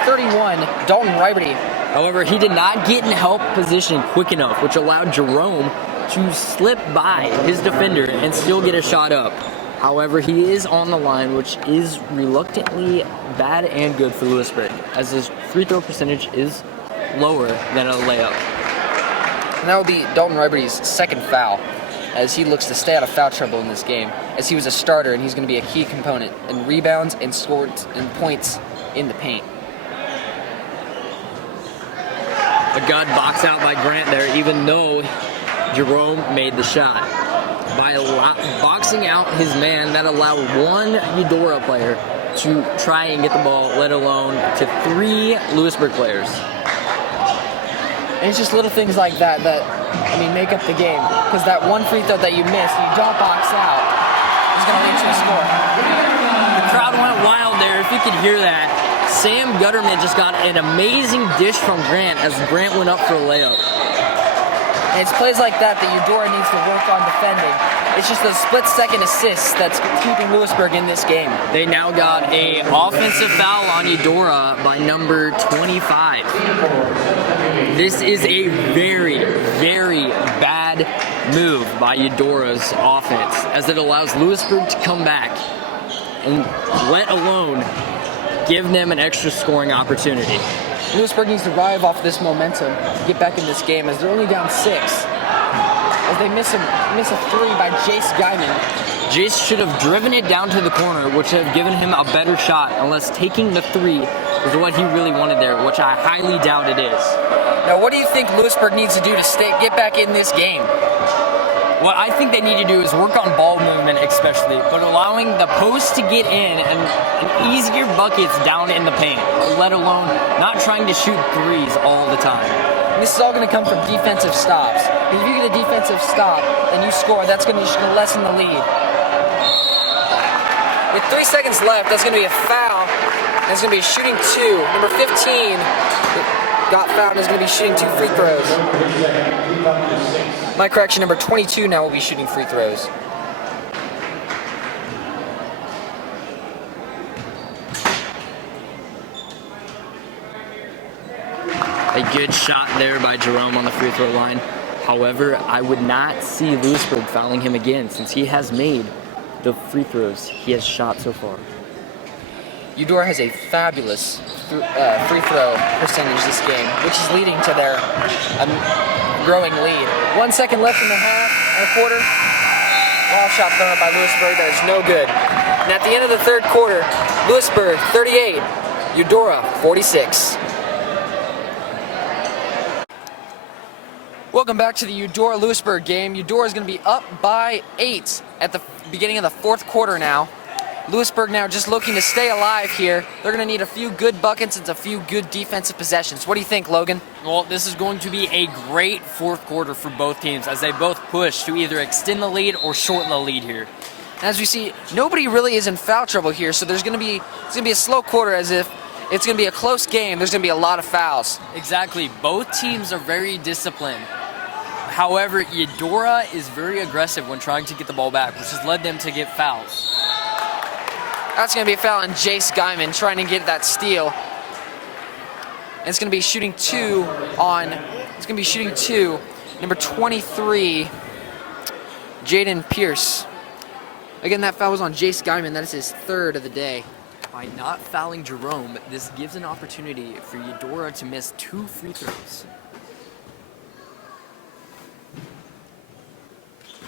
31, Dalton Riberty. However, he did not get in help position quick enough, which allowed Jerome to slip by his defender and still get a shot up. However, he is on the line, which is reluctantly bad and good for Louisburg, as his free throw percentage is lower than a layup. And that will be Dalton Riberty's second foul. as he looks to stay out of foul trouble in this game, as he was a starter and he's going to be a key component in rebounds and scores and points in the paint. A good box out by Grant there, even though Jerome made the shot. By boxing out his man, that allowed one Eudora player to try and get the ball, let alone to 3 Louisburg players. And it's just little things like that that, make up the game. Because that one free throw that you miss, you don't box out, is going to lead to a score. The crowd went wild there, if you could hear that. Sam Gutterman just got an amazing dish from Grant as Grant went up for a layup. And it's plays like that Eudora needs to work on defending. It's just those split-second assists that's keeping Louisburg in this game. They now got an offensive foul on Eudora by number 25. This is a very, very bad move by Eudora's offense, as it allows Louisburg to come back and let alone give them an extra scoring opportunity. Louisburg needs to revive off this momentum to get back in this game, as they're only down 6. As they miss a 3 by Jace Guyman. Jace should have driven it down to the corner, which would have given him a better shot, unless taking the 3 is what he really wanted there, which I highly doubt it is. Now, what do you think Louisburg needs to do to get back in this game? What I think they need to do is work on ball movement especially, but allowing the post to get in and easier buckets down in the paint, let alone not trying to shoot 3s all the time. And this is all going to come from defensive stops. If you get a defensive stop and you score, that's going to lessen the lead. With 3 seconds left, that's going to be a foul. That's going to be shooting 2. Number 15 got fouled and is going to be shooting 2 free throws. My correction, number 22 now will be shooting free throws. A good shot there by Jerome on the free throw line. However, I would not see Louisburg fouling him again, since he has made the free throws he has shot so far. Eudora has a fabulous free throw percentage this game, which is leading to their growing lead. 1 second left in the half and a quarter. Ball shot thrown up by Louisburg that is no good. And at the end of the third quarter, Louisburg 38, Eudora 46. Welcome back to the Eudora-Louisburg game. Eudora is going to be up by 8 at the beginning of the fourth quarter now. Louisburg now just looking to stay alive here. They're going to need a few good buckets and a few good defensive possessions. What do you think, Logan? Well, this is going to be a great fourth quarter for both teams, as they both push to either extend the lead or shorten the lead here. As we see, nobody really is in foul trouble here, so it's going to be a slow quarter, as if it's going to be a close game. There's going to be a lot of fouls. Exactly. Both teams are very disciplined. However, Eudora is very aggressive when trying to get the ball back, which has led them to get fouls. That's going to be a foul on Jace Guyman trying to get that steal. And it's going to be shooting 2 on, number 23, Jaden Pierce. Again, that foul was on Jace Guyman. That is his 3rd of the day. By not fouling Jerome, this gives an opportunity for Eudora to miss 2 free throws.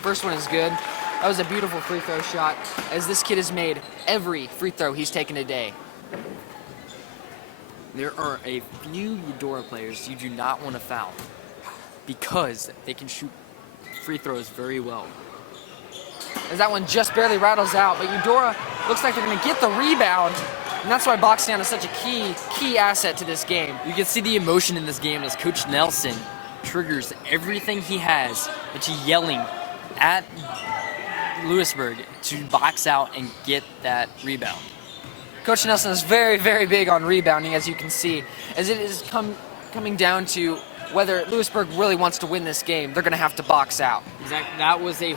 First one is good. That was a beautiful free throw shot, as this kid has made every free throw he's taken today. There are a few Eudora players you do not want to foul because they can shoot free throws very well. As that one just barely rattles out, but Eudora looks like they're going to get the rebound, and that's why boxing down is such a key asset to this game. You can see the emotion in this game as Coach Nelson triggers everything he has, which he's yelling at Louisburg to box out and get that rebound. Coach Nelson is very, very big on rebounding, as you can see, as it is coming down to whether Louisburg really wants to win this game. They're going to have to box out. Exactly. That was a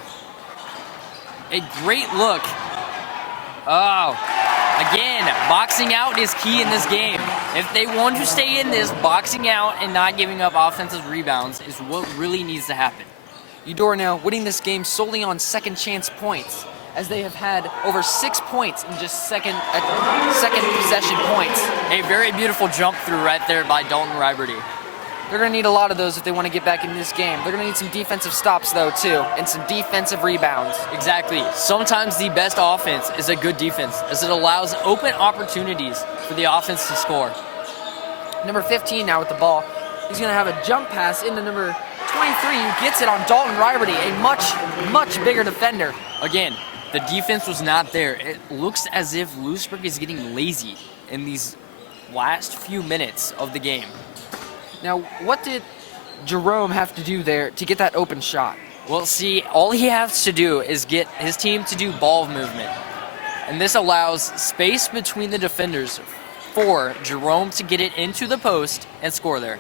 great look. Oh, again, boxing out is key in this game. If they want to stay in this, boxing out and not giving up offensive rebounds is what really needs to happen. Eudora now winning this game solely on second chance points, as they have had over 6 points in just second possession points. A very beautiful jump through right there by Dalton Riberty. They're going to need a lot of those if they want to get back in this game. They're going to need some defensive stops, though, too, and some defensive rebounds. Exactly. Sometimes the best offense is a good defense, as it allows open opportunities for the offense to score. Number 15 now with the ball. He's going to have a jump pass into number 23, who gets it on Dalton Riberty, a much bigger defender. Again, the defense was not there. It looks as if Louisburg is getting lazy in these last few minutes of the game. Now, what did Jerome have to do there to get that open shot? Well, see, all he has to do is get his team to do ball movement. And this allows space between the defenders for Jerome to get it into the post and score there.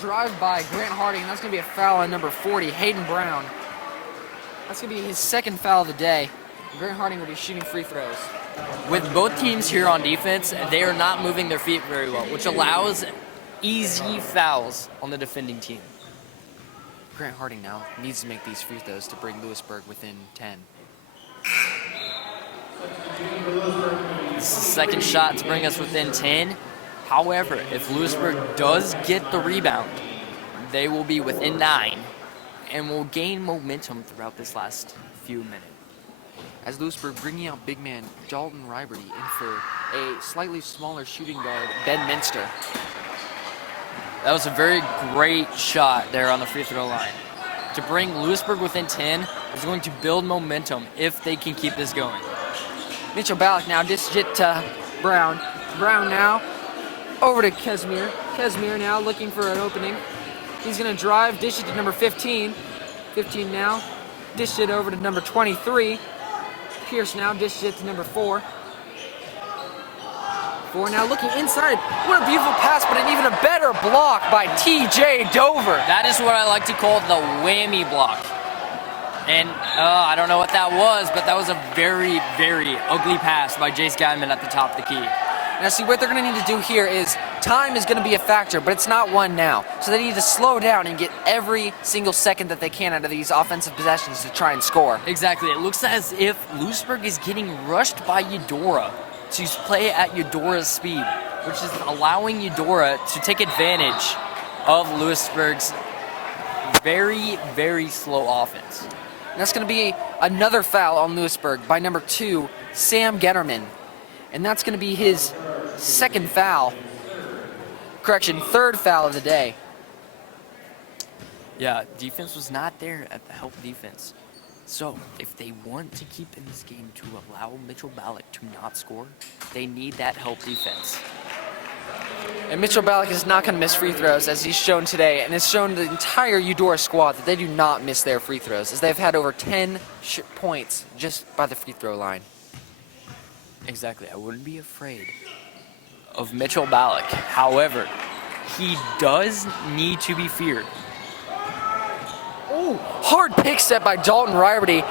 Drive by Grant Harding. That's going to be a foul on number 40, Hayden Brown. That's going to be his second foul of the day. Grant Harding will be shooting free throws. With both teams here on defense, they are not moving their feet very well, which allows easy fouls on the defending team. Grant Harding now needs to make these free throws to bring Louisburg within 10. This is the second shot to bring us within 10. However, if Louisburg does get the rebound, they will be within 9 and will gain momentum throughout this last few minutes. As Louisburg bringing out big man Dalton Riberty in for a slightly smaller shooting guard, Ben Minster. That was a very great shot there on the free throw line. To bring Louisburg within 10 is going to build momentum if they can keep this going. Mitchell Ballack now dishes it to Brown. Brown now over to Kesmir. Kesmir now looking for an opening. He's going to drive, dish it to number 15. 15 now, dish it over to number 23. Pierce now dishes it to number 4. 4 now looking inside. What a beautiful pass, but an even a better block by TJ Dover. That is what I like to call the whammy block. And I don't know what that was, but that was a very ugly pass by Jace Guyman at the top of the key. Now see, what they're going to need to do here is time is going to be a factor, but it's not one now. So they need to slow down and get every single second that they can out of these offensive possessions to try and score. Exactly. It looks as if Louisburg is getting rushed by Eudora to play at Eudora's speed, which is allowing Eudora to take advantage of Louisburg's very slow offense. And that's going to be another foul on Louisburg by number 2, Sam Getterman. And that's going to be his second foul. Correction, third foul of the day. Yeah, defense was not there at the help defense. So, if they want to keep in this game to allow Mitchell Ballack to not score, they need that help defense. And Mitchell Ballack is not going to miss free throws, as he's shown today, and has shown the entire Eudora squad that they do not miss their free throws, as they've had over 10 points just by the free throw line. Exactly. I wouldn't be afraid of Mitchell Ballack. However, he does need to be feared. Oh, hard pick set by Dalton Riberty,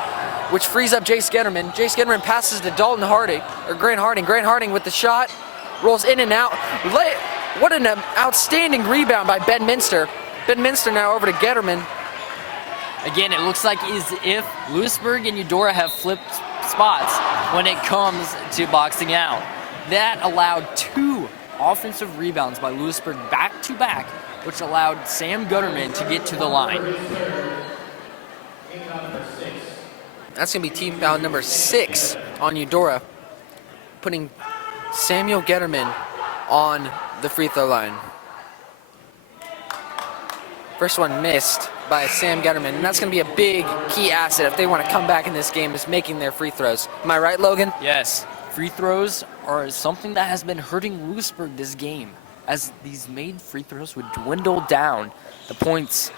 which frees up Jace Getterman. Jace Getterman passes to Dalton Harding, or Grant Harding. Grant Harding with the shot, rolls in and out. What an outstanding rebound by Ben Minster. Ben Minster now over to Getterman. Again, it looks like as if Louisburg and Eudora have flipped spots when it comes to boxing out. That allowed 2 offensive rebounds by Louisburg back-to-back, which allowed Sam Gutterman to get to the line. That's going to be team foul number 6 on Eudora, putting Samuel Getterman on the free throw line. First one missed by Sam Getterman, and that's going to be a big key asset if they want to come back in this game, is making their free throws. Am I right, Logan? Yes, free throws are something that has been hurting Louisburg this game, as these made free throws would dwindle down the points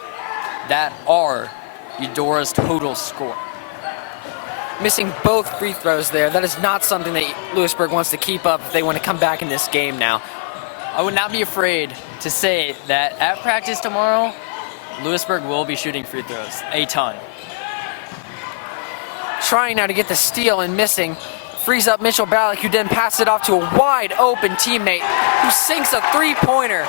that are Eudora's total score. Missing both free throws there. That is not something that Louisburg wants to keep up if they want to come back in this game now. I would not be afraid to say that at practice tomorrow, Louisburg will be shooting free throws, a ton. Trying now to get the steal and missing. Frees up Mitchell Ballack, who then passes it off to a wide open teammate who sinks a three-pointer.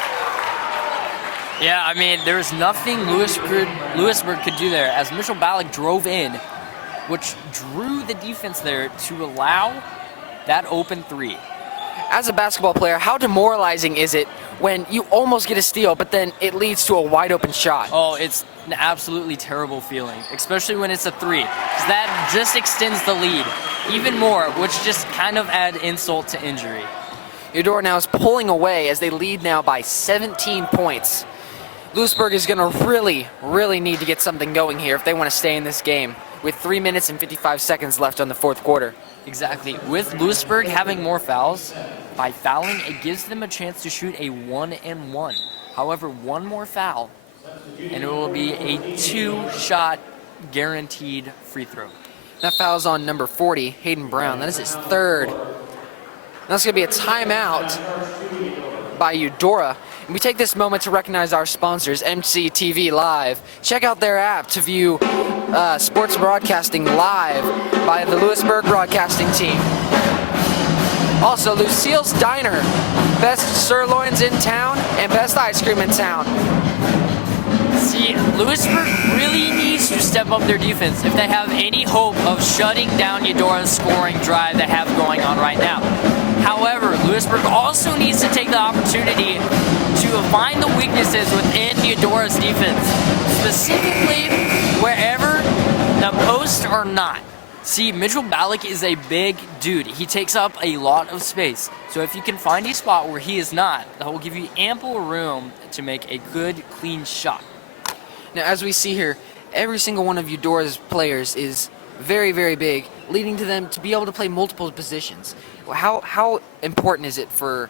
Yeah, I mean, there was nothing Louisburg could do there as Mitchell Ballack drove in, which drew the defense there to allow that open 3. as a basketball player, how demoralizing is it when you almost get a steal, but then it leads to a wide open shot? Oh, it's an absolutely terrible feeling, especially when it's a three, because that just extends the lead even more, which just kind of add insult to injury. Eudora now is pulling away as they lead now by 17 points. Louisburg is going to really need to get something going here if they want to stay in this game with 3 minutes and 55 seconds left on the fourth quarter. Exactly. With Louisburg having more fouls, by fouling, it gives them a chance to shoot a 1-and-1. However, one more foul, and it will be a 2-shot guaranteed free throw. That foul's on number 40, Hayden Brown. That is his third. That's going to be a timeout by Eudora. And we take this moment to recognize our sponsors, MCTV Live. Check out their app to view sports broadcasting live by the Louisburg broadcasting team. Also, Lucille's Diner, best sirloins in town and best ice cream in town. See, Louisburg really needs to step up their defense if they have any hope of shutting down Eudora's scoring drive they have going on right now. However, Louisburg also needs to take the opportunity to find the weaknesses within Eudora's defense, specifically wherever the posts are not. See, Mitchell Ballack is a big dude. He takes up a lot of space. So if you can find a spot where he is not, that will give you ample room to make a good, clean shot. Now, as we see here, every single one of Eudora's players is very big, leading to them to be able to play multiple positions. How important is it for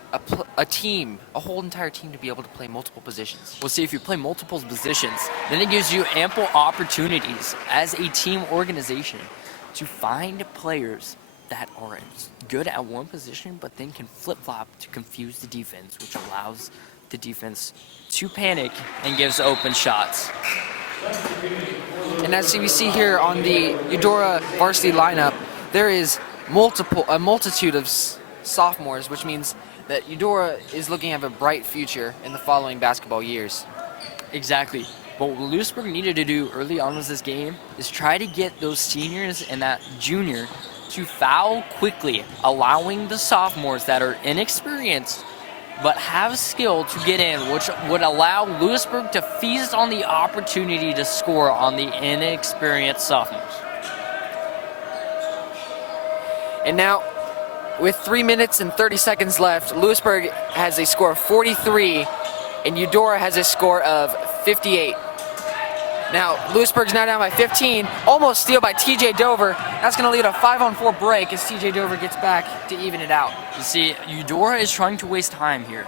a team, a whole entire team, to be able to play multiple positions? Well, see, if you play multiple positions, then it gives you ample opportunities as a team organization to find players that are good at one position, but then can flip-flop to confuse the defense, which allows the defense to panic and gives open shots. And as we see here on the Eudora varsity lineup, there is a multitude of sophomores, which means that Eudora is looking to have a bright future in the following basketball years. Exactly. But what Louisburg needed to do early on with this game is try to get those seniors and that junior to foul quickly, allowing the sophomores that are inexperienced but have skill to get in, which would allow Louisburg to feast on the opportunity to score on the inexperienced sophomores. And now, with 3 minutes and 30 seconds left, Louisburg has a score of 43, and Eudora has a score of 58. Now, Louisburg's now down by 15, almost steal by TJ Dover. That's going to lead a 5-on-4 break as TJ Dover gets back to even it out. You see, Eudora is trying to waste time here,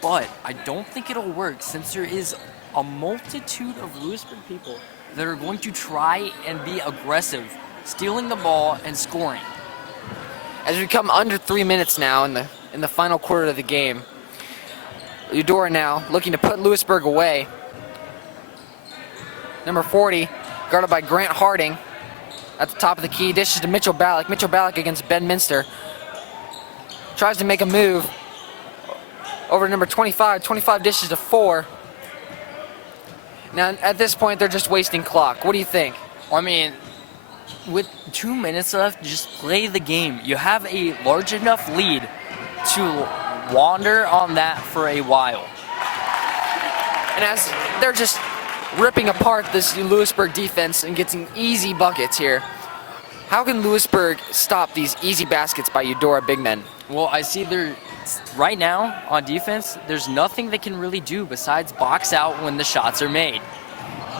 but I don't think it'll work since there is a multitude of Louisburg people that are going to try and be aggressive, stealing the ball and scoring. As we come under 3 minutes now in the final quarter of the game, Eudora now looking to put Louisburg away. Number 40, guarded by Grant Harding. At the top of the key, dishes to Mitchell Ballack. Mitchell Ballack against Ben Minster. Tries to make a move. Over to number 25. 25 dishes to 4. Now, at this point, they're just wasting clock. What do you think? I mean, with 2 minutes left, just play the game. You have a large enough lead to wander on that for a while. And as they're just ripping apart this Louisburg defense and getting easy buckets here, how can Louisburg stop these easy baskets by Eudora big men? Well, I see right now on defense, there's nothing they can really do besides box out when the shots are made.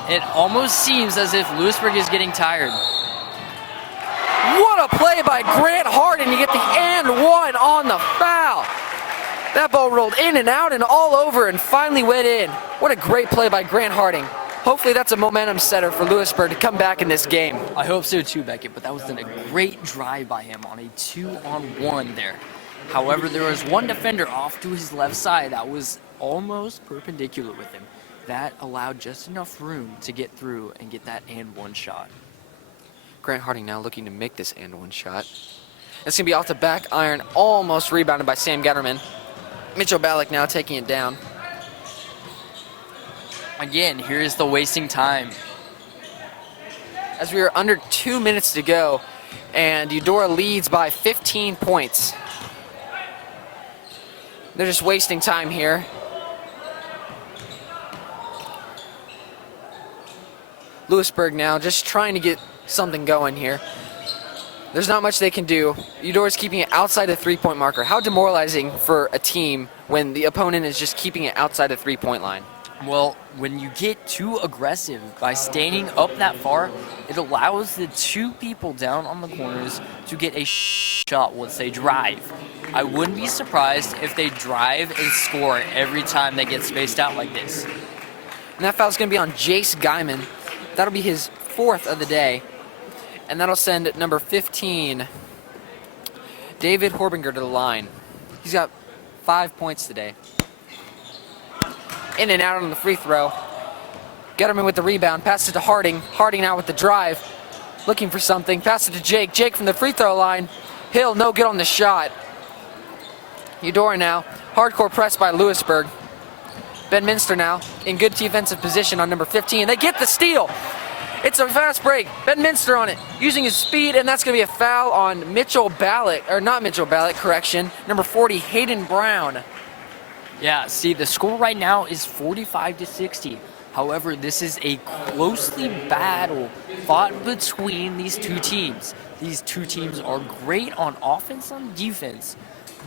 It almost seems as if Louisburg is getting tired. What a play by Grant Harding. You get the and one on the foul. That ball rolled in and out and all over and finally went in. What a great play by Grant Harding. Hopefully that's a momentum setter for Louisburg to come back in this game. I hope so too, Beckett, but that was a great drive by him on a 2-on-1 there. However, there was one defender off to his left side that was almost perpendicular with him. That allowed just enough room to get through and get that and one shot. Grant Harding now looking to make this and one shot. It's going to be off the back iron, almost rebounded by Sam Getterman. Mitchell Ballack now taking it down. Again, here's the wasting time. As we are under 2 minutes to go, and Eudora leads by 15 points. They're just wasting time here. Louisburg now just trying to get something going here. There's not much they can do. Eudora's keeping it outside the three-point marker. How demoralizing for a team when the opponent is just keeping it outside the three-point line. Well, when you get too aggressive by standing up that far, it allows the two people down on the corners to get a shot once they drive. I wouldn't be surprised if they drive and score every time they get spaced out like this. And that foul's going to be on Jace Guyman. That'll be his 4th of the day. And that'll send number 15, David Horbinger, to the line. He's got 5 points today. In and out on the free throw. Getterman with the rebound. Passes it to Harding. Harding now with the drive. Looking for something. Pass it to Jake. Jake from the free throw line. Hill, no good on the shot. Eudora now. Hardcore press by Louisburg. Ben Minster now in good defensive position on number 15. They get the steal. It's a fast break. Ben Minster on it, using his speed, and that's going to be a foul on Mitchell Ballack, or not Mitchell Ballack, correction. Number 40, Hayden Brown. Yeah, see, the score right now is 45-60. However, this is a closely battle fought between these two teams. These two teams are great on offense and defense,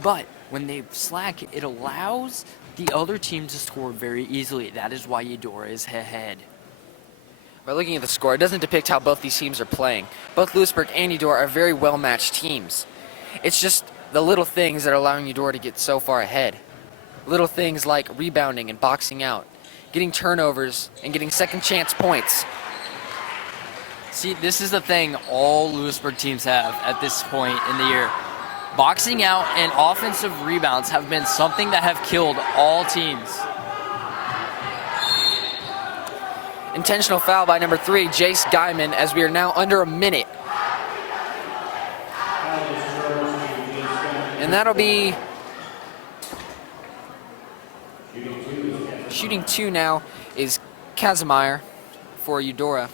but when they slack, it allows the other team to score very easily. That is why Eudora is ahead. By looking at the score, it doesn't depict how both these teams are playing. Both Louisburg and Eudora are very well-matched teams. It's just the little things that are allowing Eudora to get so far ahead. Little things like rebounding and boxing out, getting turnovers and getting second chance points. See, this is the thing all Louisburg teams have at this point in the year. Boxing out and offensive rebounds have been something that have killed all teams. Intentional foul by number 3, Jace Guyman, as we are now under a minute. And that'll be shooting 2 now is Kazimir for Eudora.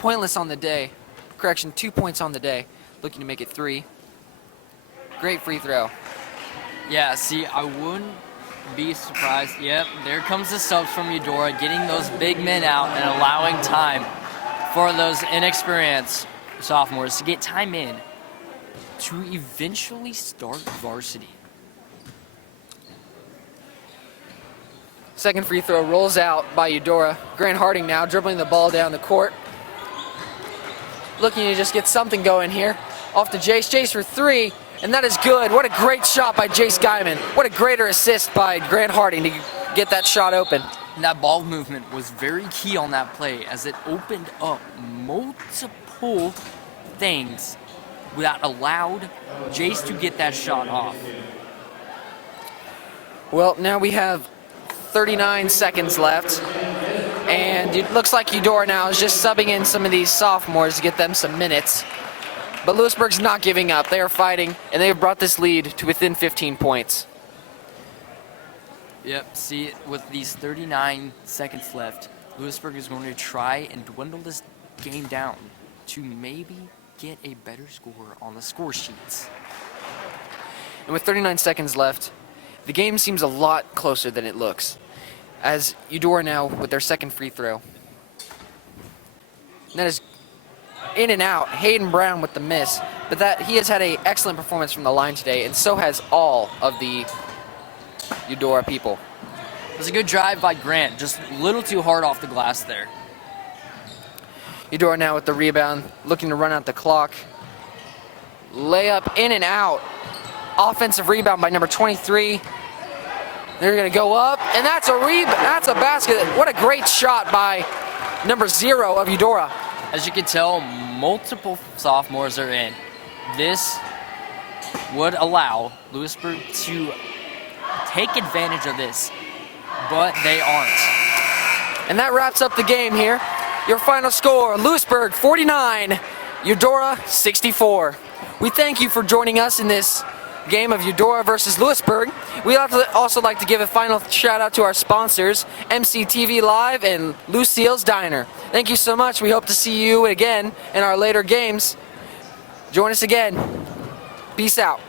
Pointless on the day. Correction, 2 points on the day. Looking to make it 3. Great free throw. Yeah, see, I wouldn't be surprised. Yep, there comes the subs from Eudora, getting those big men out and allowing time for those inexperienced sophomores to get time in to eventually start varsity. Second free throw rolls out by Eudora. Grant Harding now dribbling the ball down the court. Looking to just get something going here. Off to Jace. Jace for 3. And that is good. What a great shot by Jace Guyman. What a greater assist by Grant Harding to get that shot open. And that ball movement was very key on that play as it opened up multiple things that allowed Jace to get that shot off. Well, now we have 39 seconds left. And it looks like Eudora now is just subbing in some of these sophomores to get them some minutes. But Louisburg's not giving up. They are fighting, and they have brought this lead to within 15 points. Yep, see, with these 39 seconds left, Louisburg is going to try and dwindle this game down to maybe get a better score on the score sheets. And with 39 seconds left, the game seems a lot closer than it looks, as Eudora now with their second free throw. And that is in and out. Hayden Brown with the miss, but that he has had an excellent performance from the line today, and so has all of the Eudora people. It was a good drive by Grant, just a little too hard off the glass there. Eudora now with the rebound, looking to run out the clock. Layup in and out. Offensive rebound by number 23. They're going to go up, and that's a basket. What a great shot by number 0 of Eudora. As you can tell, multiple sophomores are in. This would allow Louisburg to take advantage of this, but they aren't. And that wraps up the game here. Your final score, Louisburg 49, Eudora 64. We thank you for joining us in this game of Eudora versus Louisburg. We'd also like to give a final shout out to our sponsors, MCTV Live and Lucille's Diner. Thank you so much. We hope to see you again in our later games. Join us again. Peace out.